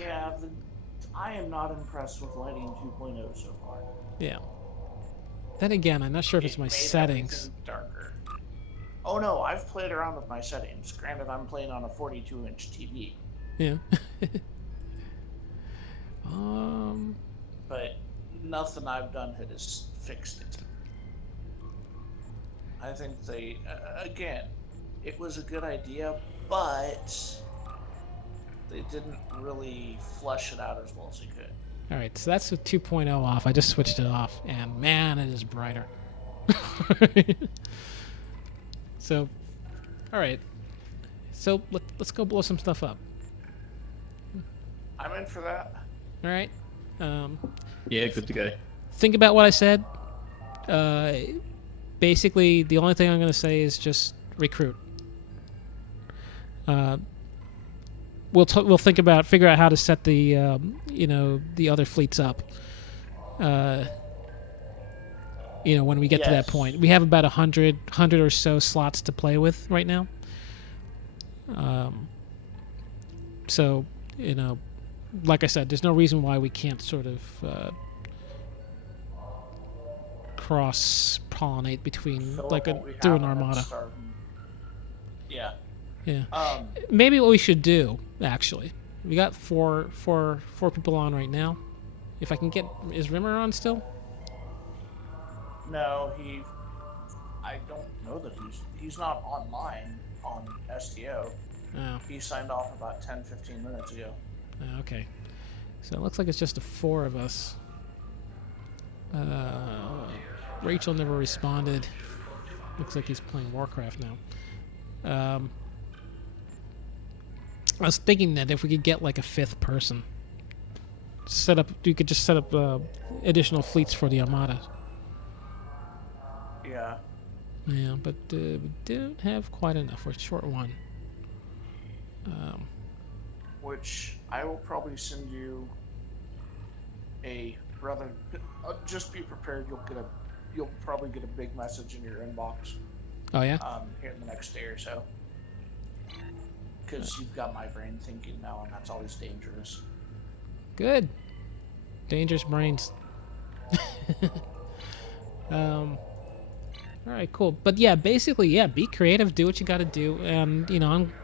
Yeah, I am not impressed with lighting 2.0 so far. Yeah. Then again, I'm not sure if it's my made settings. everything darker. Oh no, I've played around with my settings. Granted, I'm playing on a 42-inch TV. Yeah. But nothing I've done has fixed it. I think again, it was a good idea, but they didn't really flesh it out as well as they could. All right, so that's with 2.0 off. I just switched it off, and man, it is brighter. So, all right. So let's go blow some stuff up. I'm in for that. All right. Yeah, good to go. Think about what I said. Basically, the only thing I'm going to say is just recruit. We'll figure out how to set the the other fleets up. When we get to that point, we have about 100 or so slots to play with right now. So like I said, there's no reason why we can't sort of cross-pollinate between do an armada. Yeah. Yeah. Maybe what we should do, actually, we got four people on right now. If I can get, is Rimmer on still? No, I don't know that he's not online on STO. Oh. He signed off about 10-15 minutes ago. Okay. So it looks like it's just the 4 of us. Rachel never responded. Looks like he's playing Warcraft now. I was thinking that if we could get like a 5th person, you could just set up additional fleets for the Armada. Yeah. Yeah, but we don't have quite enough. We're short 1. Which I will probably send you just be prepared. You'll probably get a big message in your inbox. Oh yeah. Here in the next day or so. Because you've got my brain thinking now, and that's always dangerous. Good. Dangerous brains. All right, cool. But yeah, basically, be creative, do what you got to do, and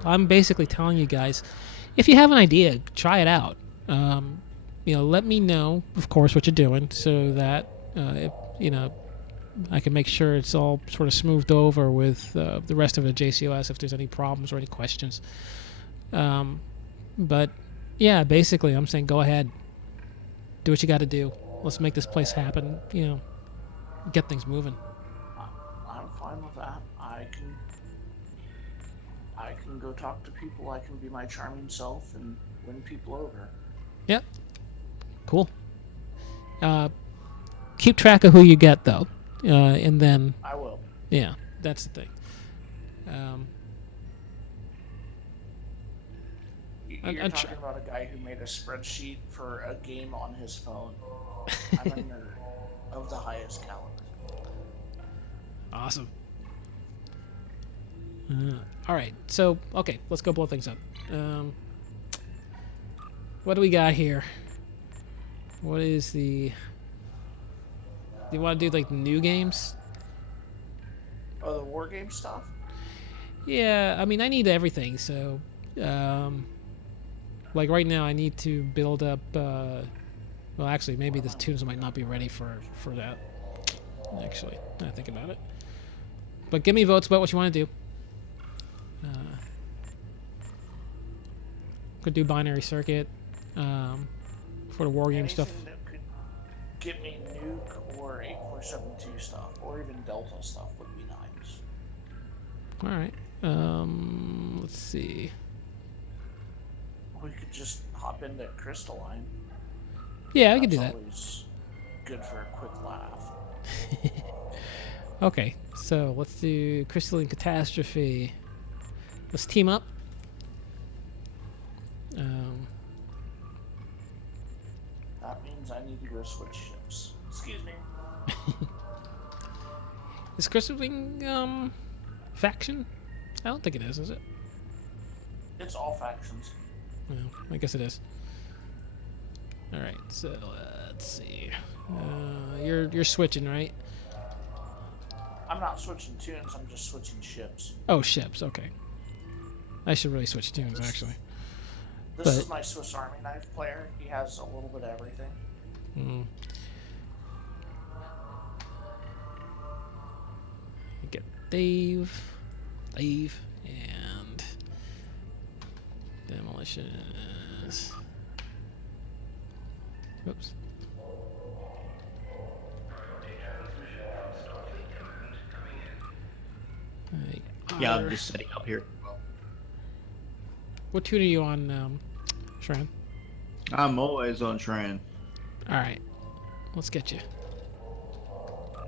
I'm basically telling you guys, if you have an idea, try it out. Let me know, of course, what you're doing, so that I can make sure it's all sort of smoothed over with the rest of the JCOS if there's any problems or any questions. But yeah, basically, I'm saying go ahead, do what you got to do. Let's make this place happen. Get things moving. I'm fine with that. I can go talk to people. I can be my charming self and win people over. Yep. Cool. Keep track of who you get, though, and then. I will. Yeah, that's the thing. You're talking about a guy who made a spreadsheet for a game on his phone. I'm a nerd of the highest caliber. Awesome. All right, so okay, let's go blow things up. What do we got here? What is the? Do you want to do like the new games? Oh, the war game stuff? Yeah, I mean I need everything. So, like right now I need to build up. Well, actually, maybe the tunes might not be ready for that. Actually, now I think about it. But give me votes about what you want to do. Could do binary circuit for the war game Anything stuff. that could get me nuke or 8472 stuff, or even Delta stuff would be nice. All right. Let's see. We could just hop into Crystalline. Yeah, I could do that. That's always good for a quick laugh. Okay, so let's do Crystalline Catastrophe. Let's team up. That means I need to go switch ships. Excuse me. Is Crystalline faction? I don't think it is it? It's all factions. Well, I guess it is. All right, so let's see. You're switching, right? I'm not switching tunes, I'm just switching ships. Oh, ships. Okay. I should really switch tunes, actually. This is my Swiss Army knife player. He has a little bit of everything. Mm. Get Dave, and demolitions. Oops. Yeah, I'm just setting up here. What tune are you on, Shran? I'm always on Tran. All right, let's get you.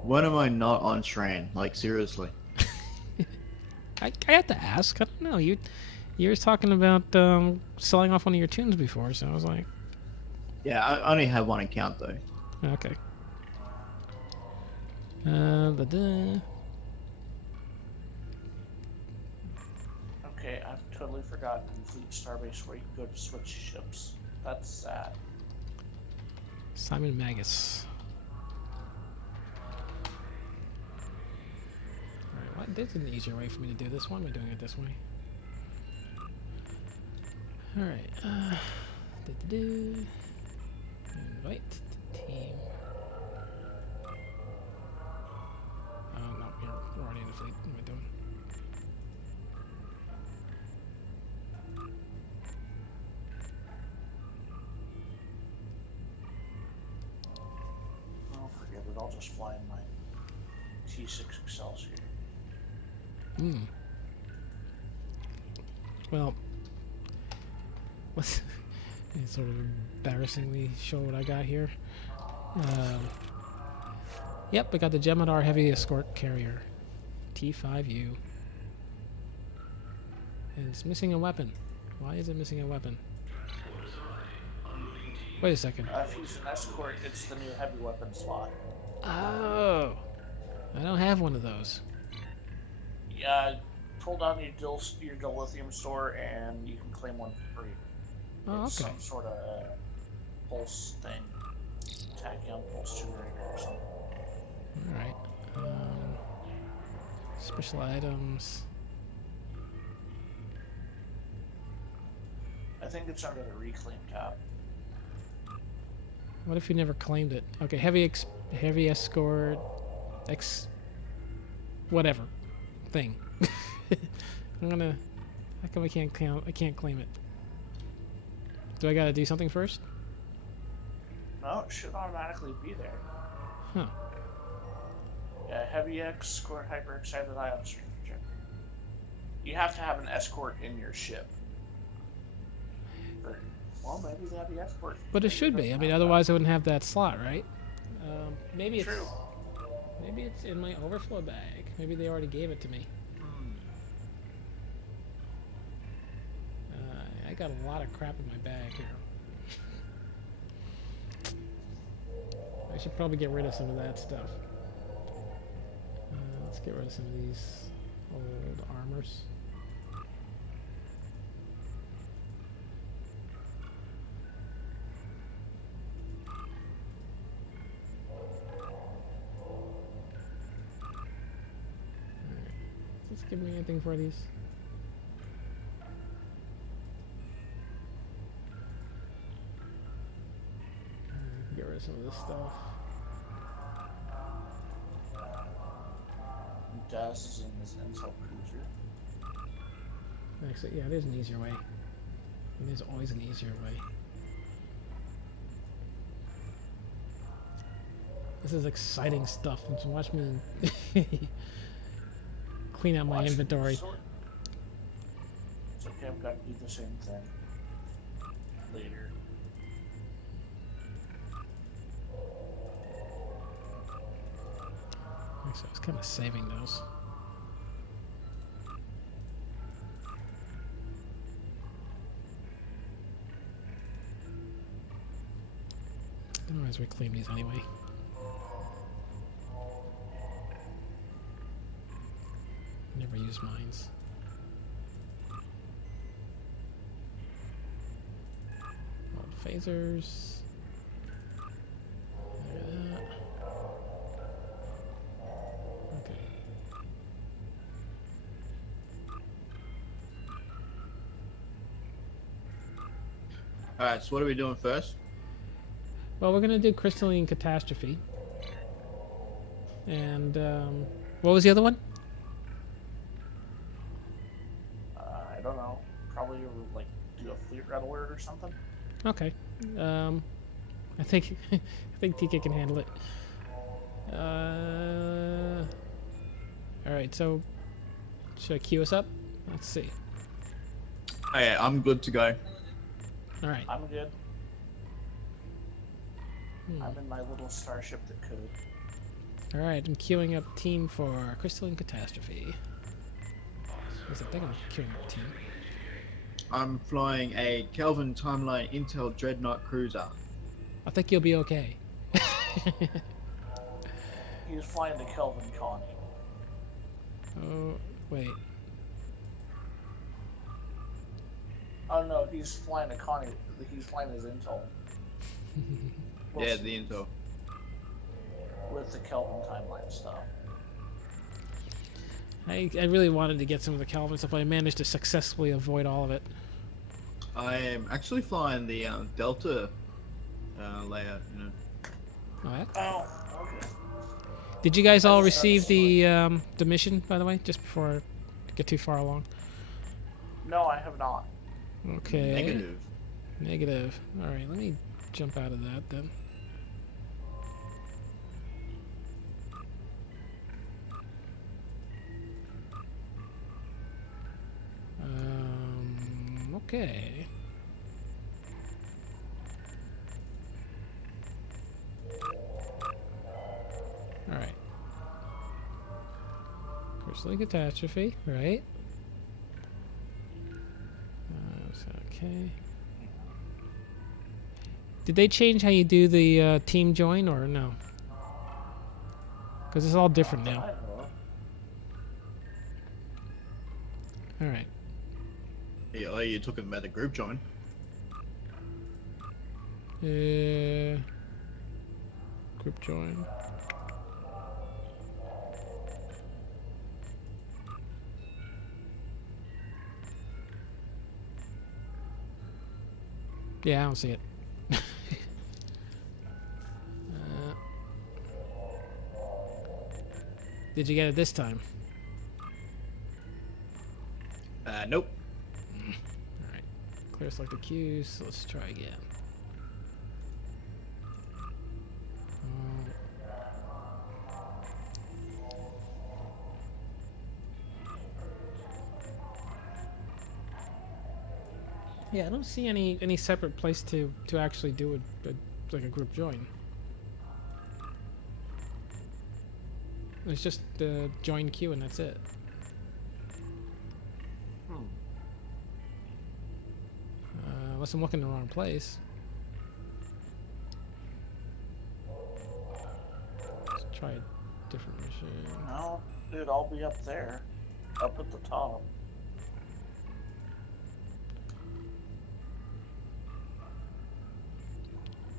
When am I not on Tran? Like, seriously. I have to ask. I don't know. You were talking about selling off one of your tunes before, so I was like, Yeah, I only have one account, though. okay. Okay, I've totally forgotten Fleet Starbase where you can go to switch ships. That's sad. Simon Magus. Alright, well, there's an easier way for me to do this. Why am I doing it this way? Alright, invite the team. Oh, no, you're already in the fleet. What am I doing? Oh, forget it. I'll just fly in my T6 Excelsior. Well, let's sort of embarrassingly show what I got here. Yep, I got the Jemadar Heavy Escort Carrier, T5U. And it's missing a weapon. Why is it missing a weapon? Wait a second. If he's an escort, it's the new heavy weapon slot. Oh, I don't have one of those. Yeah, pull down your dilithium store and you can claim one for free. Oh, It's okay. some sort of pulse thing. Tachyon pulse generator or something. Alright. Special items. I think it's under the reclaim tab. What if you never claimed it? Okay, heavy escort, whatever thing. I'm gonna. How come I can't count? I can't claim it. Do I gotta do something first? No, it should automatically be there. Huh. Yeah, heavy escort hyper excited ion stream projector. You have to have an escort in your ship. Well, maybe the heavy escort. But it should be. I mean, otherwise I wouldn't have that slot, right? Maybe it's. True. Maybe it's in my overflow bag. Maybe they already gave it to me. I got a lot of crap in my bag here. I should probably get rid of some of that stuff. Let's get rid of some of these old armors. Does this give me anything for these? Get rid of some of this stuff. Daz is in his Intel cruiser. Actually, yeah, there's an easier way. And There's always an easier way. This is exciting stuff. Just watch me clean out my inventory. It's okay, I've got to do the same thing later. So I was kind of saving those. I might as well reclaim these anyway. Never use mines. Old phasers. Look at that. Okay. Alright, so what are we doing first? Well, we're gonna do crystalline catastrophe. And what was the other one? I don't know. Probably like do a fleet red alert or something. Okay. I think I think TK can handle it. All right. So should I queue us up? Let's see. Oh, yeah, I'm good to go. All right. I'm good. I'm in my little starship that could. All right. I'm queuing up team for crystalline catastrophe. I think I'm queuing up team. I'm flying a Kelvin Timeline Intel Dreadnought Cruiser. I think you'll be okay. He's flying to Kelvin Connie. Oh wait. Oh no, he's flying to Connie. He's flying his Intel. Yeah, the Intel. With the Kelvin timeline stuff. I really wanted to get some of the Kelvin stuff, but I managed to successfully avoid all of it. I am actually flying the Delta layout, you know. Oh, yeah? Oh, okay. Did you guys all receive the mission, by the way, just before I get too far along? No, I have not. Okay. Negative. Negative. All right, let me jump out of that then. Okay. All right. Crystalline catastrophe, right? Okay. Did they change how you do the team join or no? Because it's all different now. All right. Yeah, oh, you took about the group join. Group join. Yeah, I don't see it. Did you get it this time? Nope. Alright. Clear selected queues, so let's try again. Yeah, I don't see any separate place to actually do like a group join. It's just the join queue and that's it. Unless I'm looking in the wrong place. Let's try a different machine. No, dude, I'll be up there, up at the top.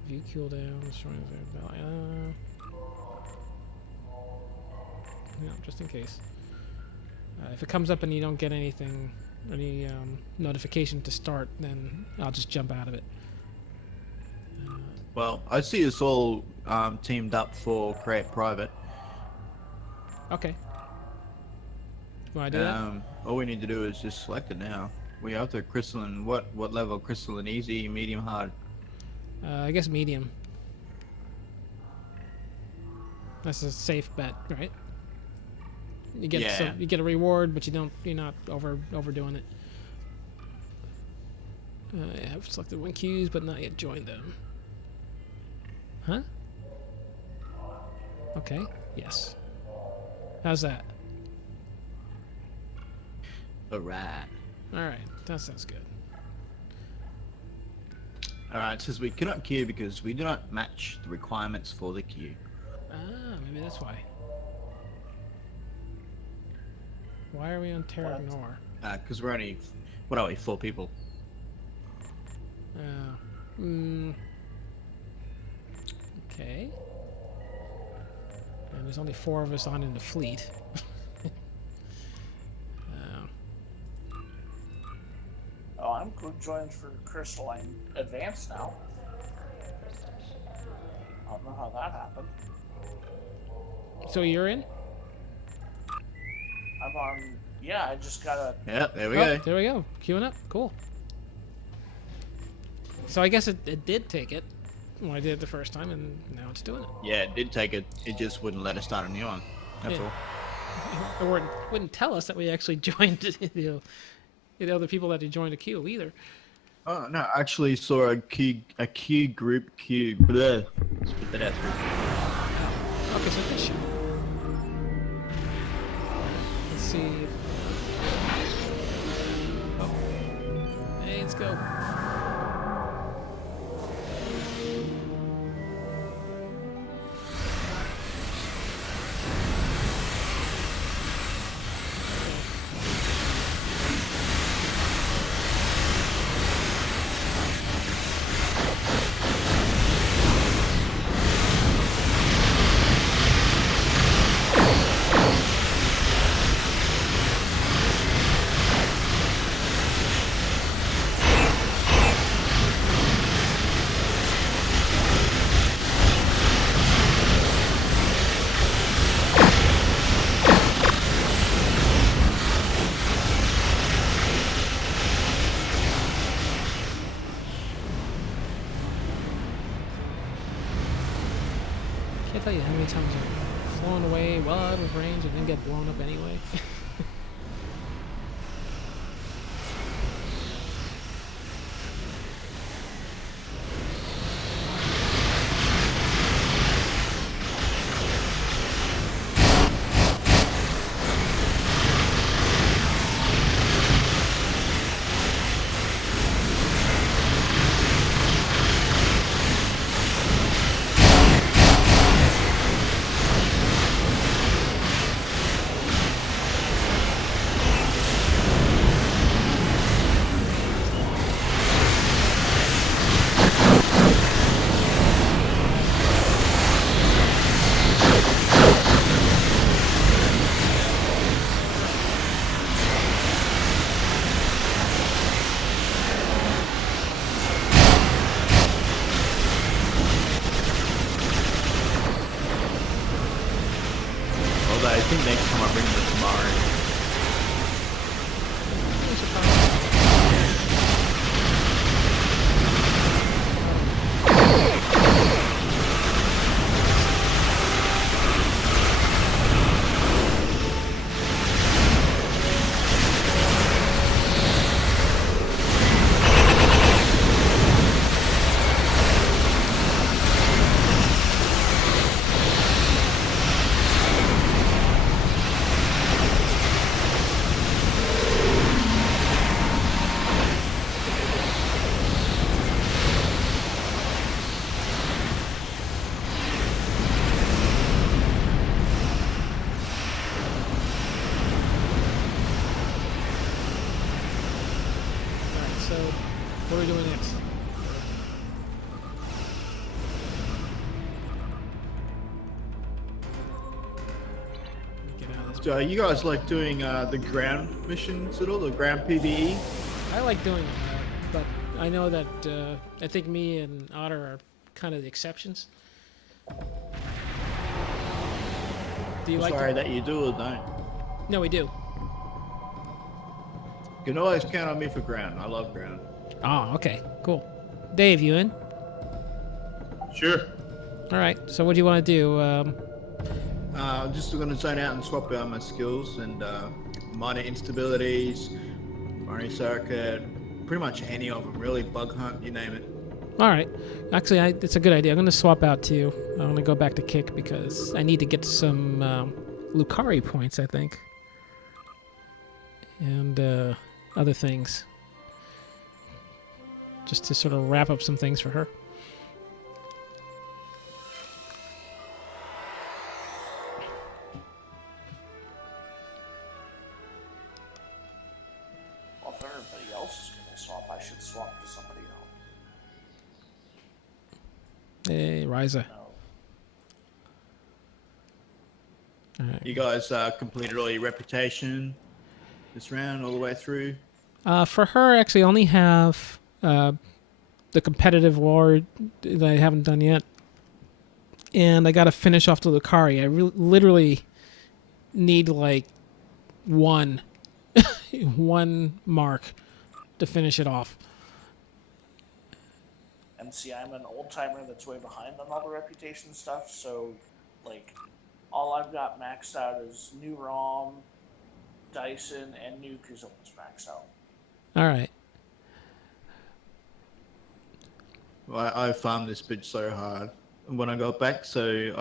View cooldown, yeah, just in case. If it comes up and you don't get anything, any notification to start, then I'll just jump out of it. Well, I see us all teamed up for Create Private. Okay. Want to do that? All we need to do is just select it now. We have to crystalline. What level? Crystalline easy, medium, hard. I guess medium. That's a safe bet, right? You get you get a reward, but you're not overdoing it. I have selected 1 queues, but not yet joined them. Huh? Okay. Yes. How's that? Alright. Alright. That sounds good. Alright, it says we cannot queue because we do not match the requirements for the queue. Ah, maybe that's why. Why are we on Terra Ignore? Because we're only, what are we, 4 people? Okay. And there's only 4 of us on in the fleet. Oh, I'm joined for Crystalline Advanced now. I don't know how that happened. So you're in? I'm on. Yeah, I just gotta. Yeah, there we go. There we go. Queuing up. Cool. So I guess it did take it when I did it the first time, and now it's doing it. Yeah, it did take it. It just wouldn't let us start a new one. That's all. Or it wouldn't tell us that we actually joined, the people that had joined a queue either. Oh no, I actually saw a queue group queue. Bleh. Spit that out through. Okay, so this show. Let's see. Hey, let's go. Can't tell you how many times I've flown away well out of range and then get blown up anyway. I think next time I bring the Tamari. So, what are we doing next? Get out of this. So, you guys like doing the ground missions at all? The ground PvE? I like doing them, but I know that I think me and Otter are kind of the exceptions. Do you like? Sorry that you do or don't. No, we do. You can always count on me for ground. I love ground. Oh, okay, cool. Dave, you in? Sure. All right. So what do you want to do? I'm just going to zone out and swap out my skills and minor instabilities, binary circuit, pretty much any of them, really. Bug hunt, you name it. All right. Actually, it's a good idea. I'm going to swap out too. I'm going to go back to Kik because I need to get some Lucari points, I think, and other things, just to sort of wrap up some things for her. Well, if everybody else is going to swap, I should swap to somebody else. Hey, Ryza. No. All right. You guys completed all your reputation this round all the way through? For her, actually, I only have the competitive war that I haven't done yet, and I got to finish off the Lucari. I literally need like one mark to finish it off. And see, I'm an old timer that's way behind on all the reputation stuff, so like all I've got maxed out is new ROM, Dyson, and Nuke is almost maxed out. All right. Well, I farmed this bitch so hard when I got back, so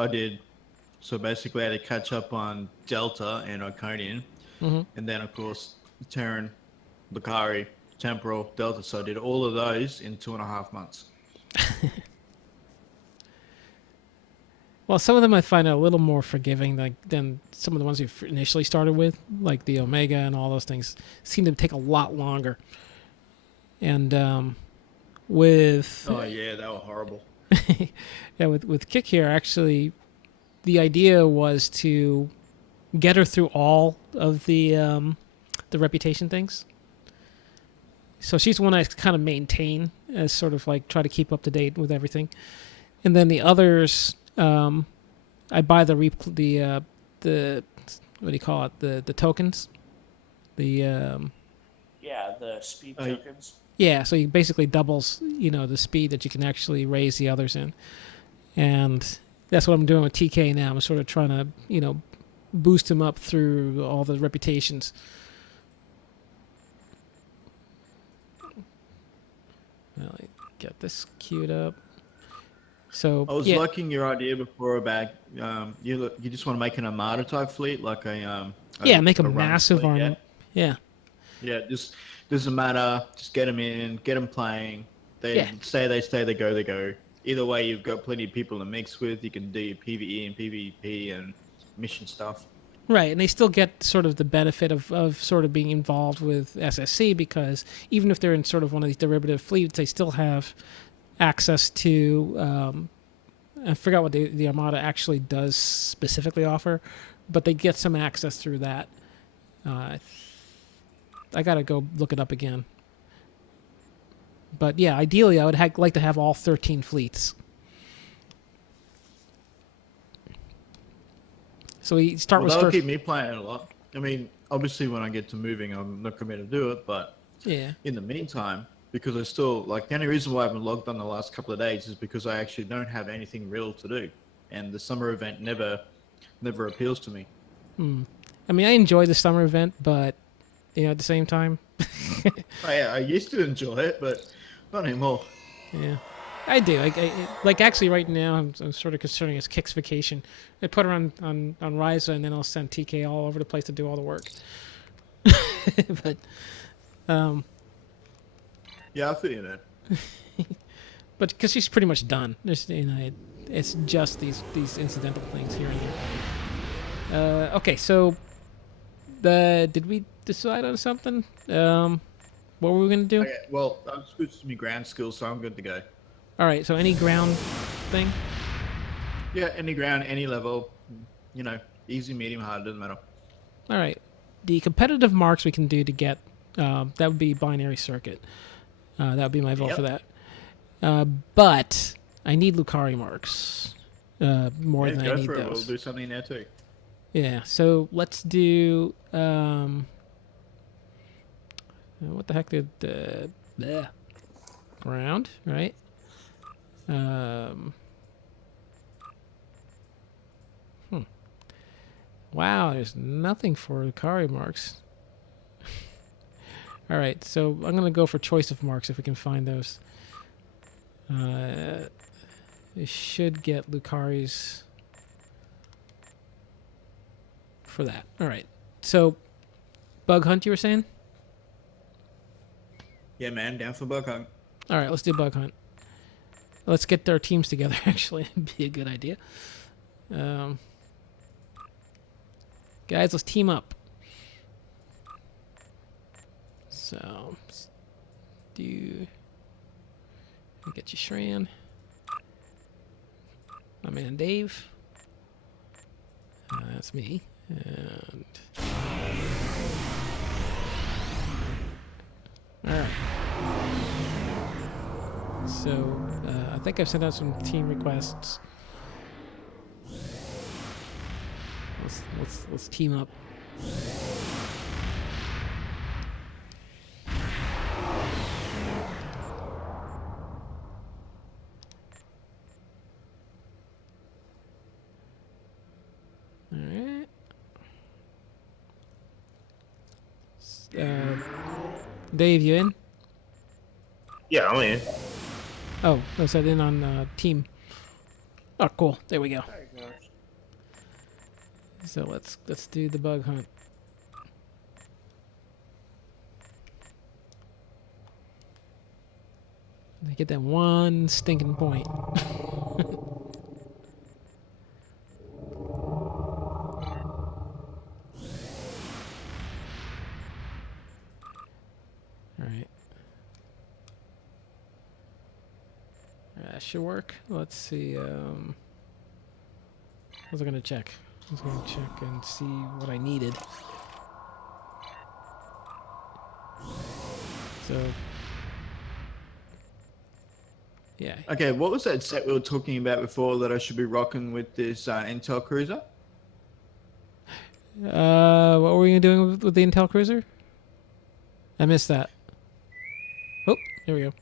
basically I had to catch up on Delta and Iconian, and then of course Terran, Lucari, Temporal, Delta, so I did all of those in 2.5 months. Well, some of them I find a little more forgiving than some of the ones you initially started with, like the Omega and all those things seem to take a lot longer. And with... Oh, yeah, they were horrible. Yeah, with Kik here, actually, the idea was to get her through all of the reputation things. So she's one I kind of maintain as sort of like try to keep up to date with everything. And then the others... I buy the what do you call it? The tokens, the speed tokens. Yeah, so he basically doubles the speed that you can actually raise the others in, and that's what I'm doing with TK now. I'm sort of trying to boost him up through all the reputations. Well, get this queued up. So I was liking your idea before about you just want to make an Armada type fleet, like make a massive army. Yeah. Yeah, just doesn't matter. Just get them in, get them playing. They stay, they go. Either way, you've got plenty of people to mix with. You can do your PvE and PvP and mission stuff. Right, and they still get sort of the benefit of sort of being involved with SSC, because even if they're in sort of one of these derivative fleets, they still have access to I forgot what the Armada actually does specifically offer, but they get some access through that. I gotta go look it up again. But yeah, ideally I would like to have all 13 fleets. So we start with... That'll keep me playing a lot. I mean, obviously when I get to moving, I'm not committed to do it, but in the meantime... Because I still, the only reason why I haven't logged on the last couple of days is because I actually don't have anything real to do. And the summer event never appeals to me. I mean, I enjoy the summer event, but, at the same time... I used to enjoy it, but not anymore. Yeah, I do. Actually, right now, I'm sort of considering it's Kik's vacation. I put her on Ryza, and then I'll send TK all over the place to do all the work. But... Yeah, I feel you, man. But because she's pretty much done. It's just these incidental things here and there. Okay, so did we decide on something? What were we going to do? Okay, well, I've switched to my ground skills, so I'm good to go. All right, so any ground thing? Yeah, any ground, any level. Easy, medium, hard, doesn't matter. All right. The competitive marks we can do to get, that would be binary circuit. That would be my vote for that. But I need Lucari marks more than I need those. We'll do something there too. Yeah, so let's do... What the heck did ground, right? Wow, there's nothing for Lucari marks. All right, so I'm gonna go for choice of marks if we can find those. We should get Lucari's for that. All right, so bug hunt, you were saying? Yeah, man, down for bug hunt. All right, let's do bug hunt. Let's get our teams together. Actually, it'd be a good idea. Guys, let's team up. So, get you Shran. My man Dave. That's me. And all right. So I think I've sent out some team requests. Let's team up. All right. Dave, you in? Yeah, I'm in. Oh, I said in on team. Oh, cool. There we go. There you go. So let's do the bug hunt. Get that one stinking point. Alright. That should work. Let's see. What was I going to check? I was going to check and see what I needed. So, yeah. Okay, what was that set we were talking about before that I should be rocking with this Intel cruiser? What were you doing with the Intel cruiser? I missed that. Oh, here we go.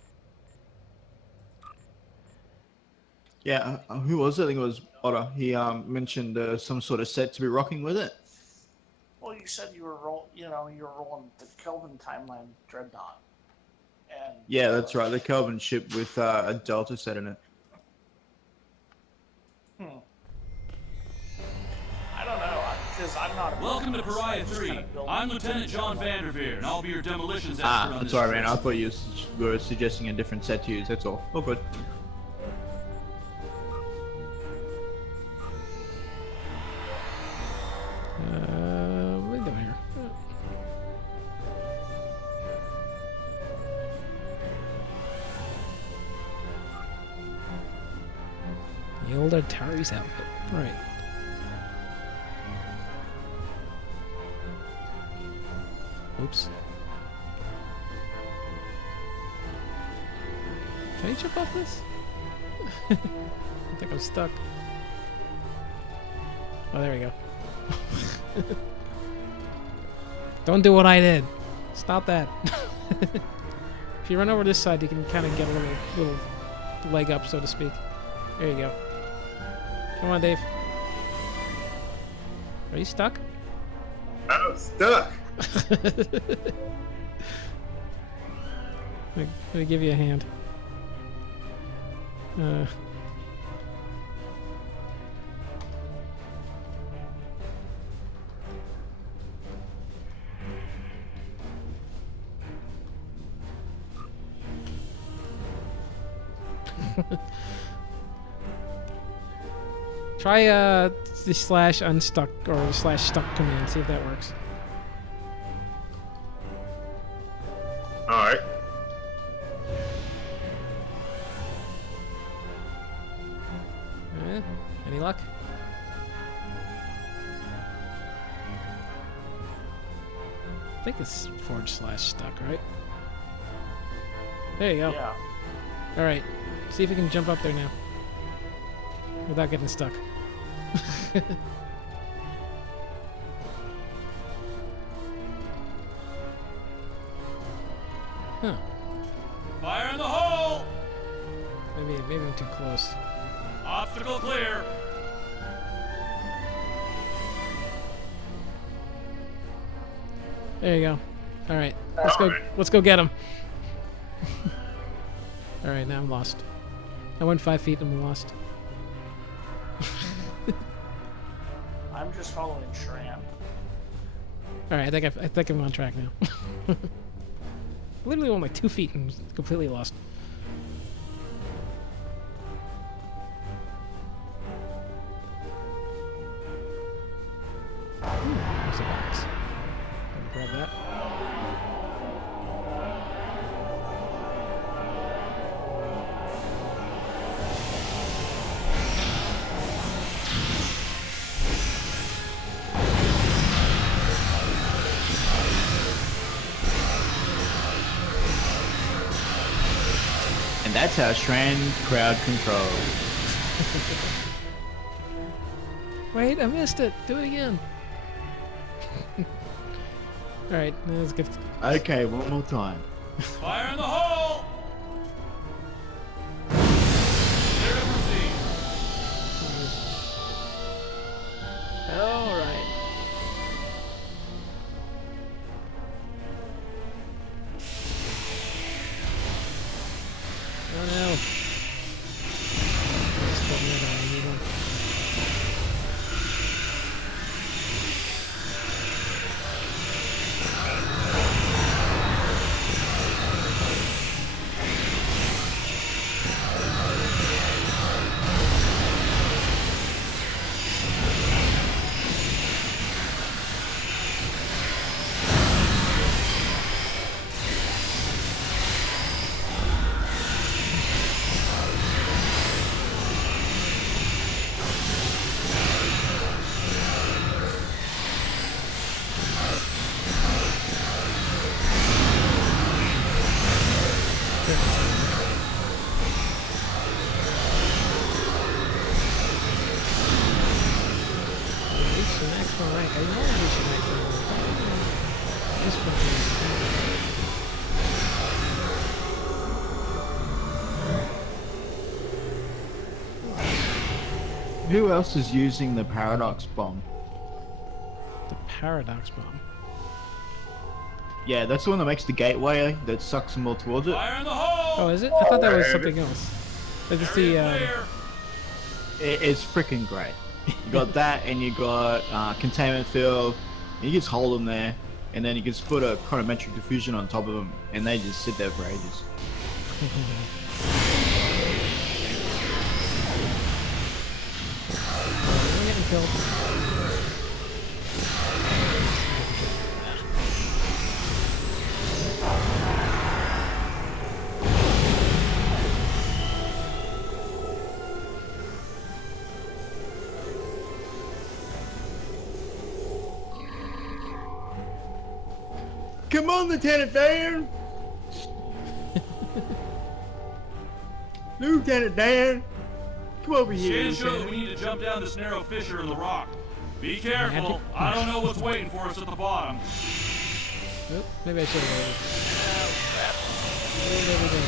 Yeah, who was it? I think it was Otter. He mentioned some sort of set to be rocking with it. Well, you said you were rolling the Kelvin timeline Dreadnought. And Yeah, that's right. The Kelvin ship with a Delta set in it. I don't know, because I'm not. Welcome to Pariah 3. I'm Lieutenant John Vanderveer, and I'll be your demolitions expert on I'm this sorry, man. I trip. thought you were suggesting a different set to use. That's all. Oh, good. What are we doing here? The old Atari's outfit. All right. Oops. Can I jump off this? I think I'm stuck. Oh, there we go. Don't do what I did. Stop that. If you run over this side, you can kind of get a little leg up, so to speak. There you go. Come on, Dave. Are you stuck? I'm stuck. Let me give you a hand. Try the slash unstuck or slash stuck command, see if that works. Alright. Any luck? I think it's forward slash stuck, right? There you go. Yeah. Alright. See if we can jump up there now. Without getting stuck. Huh. Fire in the hole! Maybe I'm too close. Obstacle clear. There you go. All right, All right. let's go get him. All right, now I'm lost. I went 5 feet and I'm lost. I'm just following Shram. All right, I think I'm on track now. Literally went like 2 feet and was completely lost. Ooh, there's a box. Grab that. And that's how Shran crowd controls. Wait, I missed it. Do it again. All right, now let's get. Okay, one more time. Fire in the hole! Clear to proceed. All right. Oh no. Still near that, I need one. Reach the maximum rank. I know I reached the maximum rank. This one. Who else is using the paradox bomb? The paradox bomb. Yeah, that's the one that makes the gateway that sucks them all towards it. Fire in the hole! Oh, is it? I thought that was something else. Like just the Area clear. It's freaking great. You got that, and you got containment field. You just hold them there, and then you can just put a chronometric diffusion on top of them, and they just sit there for ages. I'm getting killed. Come on, Lieutenant Dan! Lieutenant Dan! Come over here, Scan showed that Lieutenant. we need to jump down this narrow fissure in the rock. Be careful. I don't know what's waiting for us at the bottom. Oop, maybe I should have waited. There we go.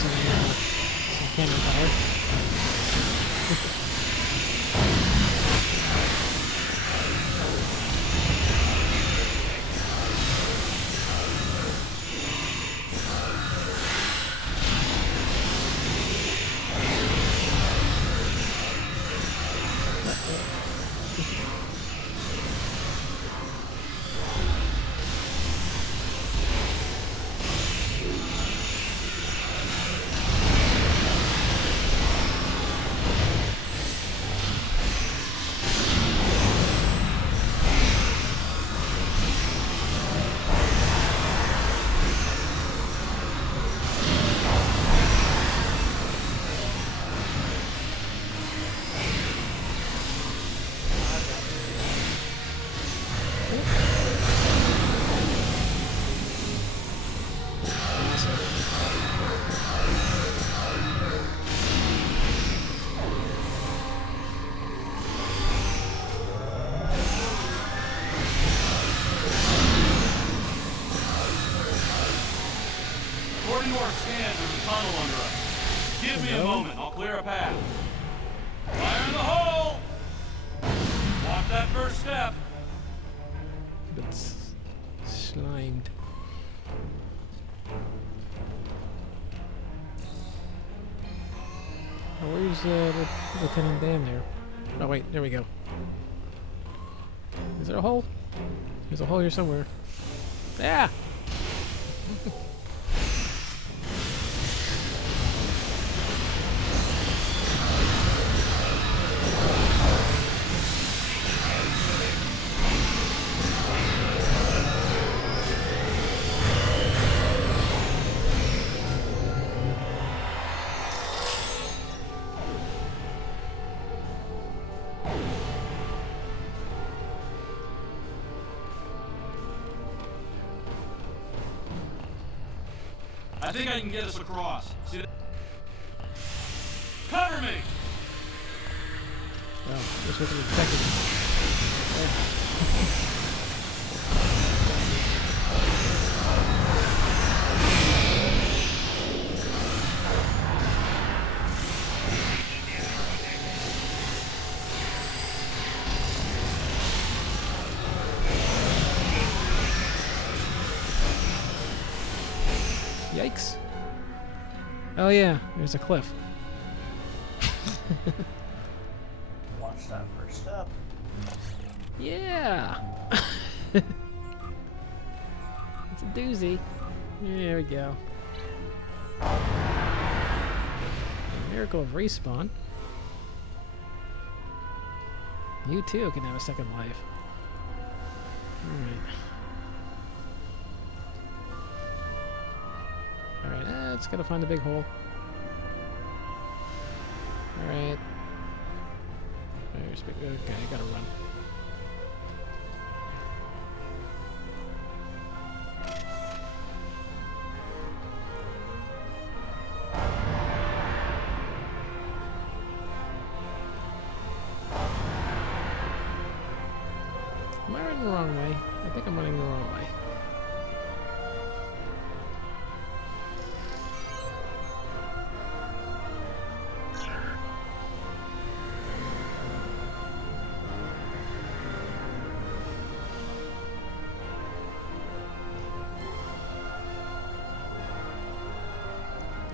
Some cannon fire. tunnel under us. Give me a moment. I'll clear a path. Fire in the hole! Watch that first step. It's slimed. Oh, where's Lieutenant Dan there? Oh wait, there we go. Is there a hole? There's a hole here somewhere. Yeah! I think I can get us across. See that? Cover me! Oh, this wasn't expected. Yikes. Oh yeah, there's a cliff. Watch that first step. Yeah! It's a doozy. There we go. Miracle of respawn. You too can have a second life. Alright. Alright, let's gotta find the big hole. Alright. There's big. Okay, I gotta run. Am I running the wrong way? I think I'm running the wrong way.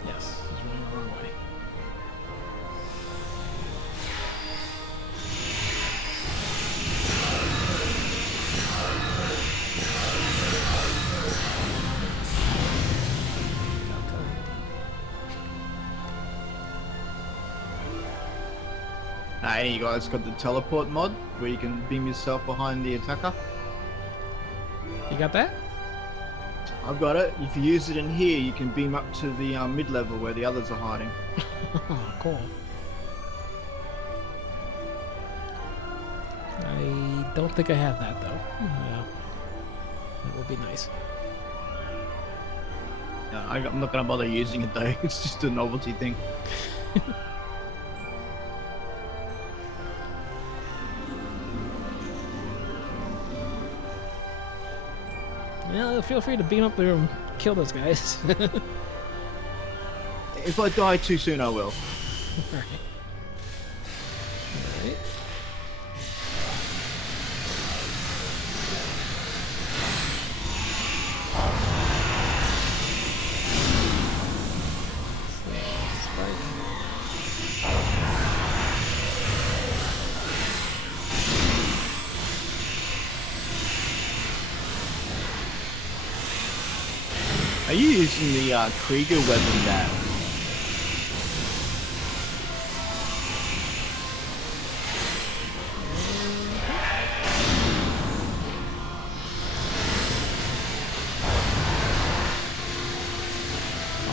Yes, he's running the wrong way. Hey, you guys got the teleport mod where you can beam yourself behind the attacker? You got that? I've got it. If you use it in here, you can beam up to the mid-level where the others are hiding. Oh, cool. I don't think I have that though. Yeah. That would be nice. Yeah, I'm not gonna bother using it though. It's just a novelty thing. Yeah, feel free to beam up there and kill those guys. If I die too soon, I will. Alright. Alright. Are you using the Krieger weapon now?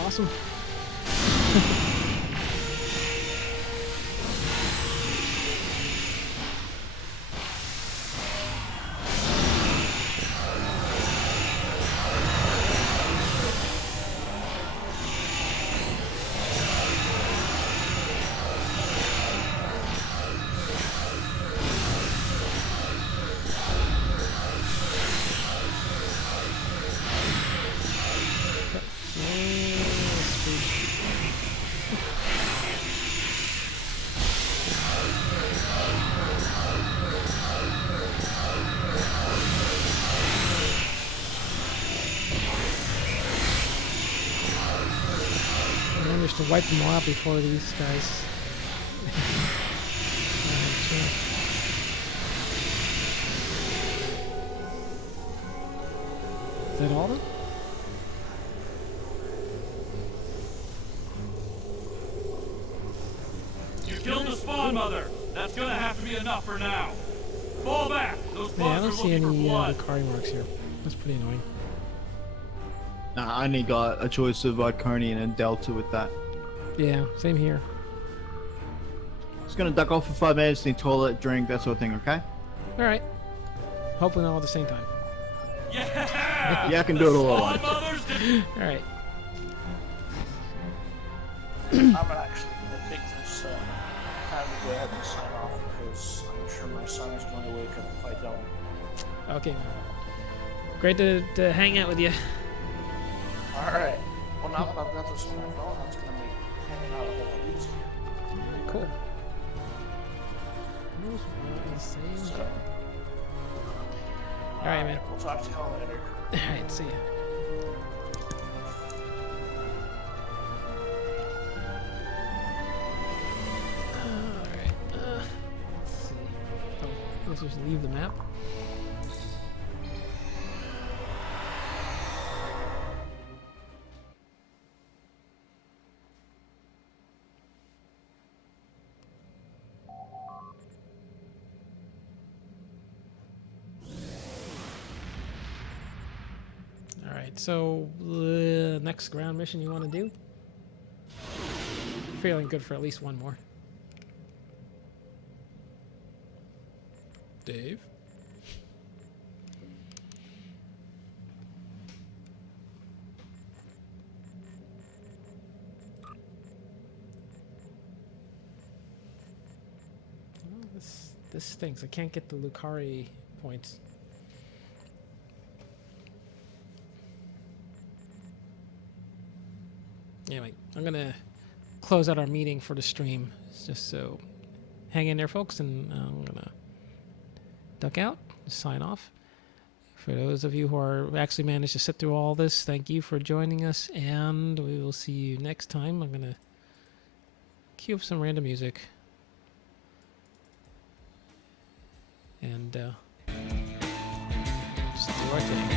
Awesome. to wipe them all out before these guys. Is that all of them? You killed the spawn mother. That's gonna have to be enough for now. Fall back. Those Yeah, I bugs don't are see looking any for blood. Lucari marks here. That's pretty annoying. Nah, I only got a choice of Iconian and Delta with that. Yeah, same here. Just gonna duck off for 5 minutes, need toilet, drink, that sort of thing, okay? Alright. Hopefully not all at the same time. Yeah! Yeah, I can do it all at Spawn once. mothers did- Alright. I'm actually gonna take this time to go ahead and sign off because I'm sure my son is going to wake up if I don't. Okay. Great to hang out with you. Alright. Well, now that I've got this on my phone, that's gonna make hanging out a whole lot easier. Cool. So, Alright, man. we'll talk to y'all later. Alright, see ya. Alright, let's see. Oh, let's just leave the map. Alright, so the next ground mission you want to do? Feeling good for at least one more. Dave? Well, this stinks. I can't get the Lucari points. Anyway, I'm gonna close out our meeting for the stream, just so hang in there, folks, and I'm gonna duck out, sign off. For those of you who are actually managed to sit through all this, thank you for joining us, and we will see you next time. I'm gonna cue up some random music, and just do our thing.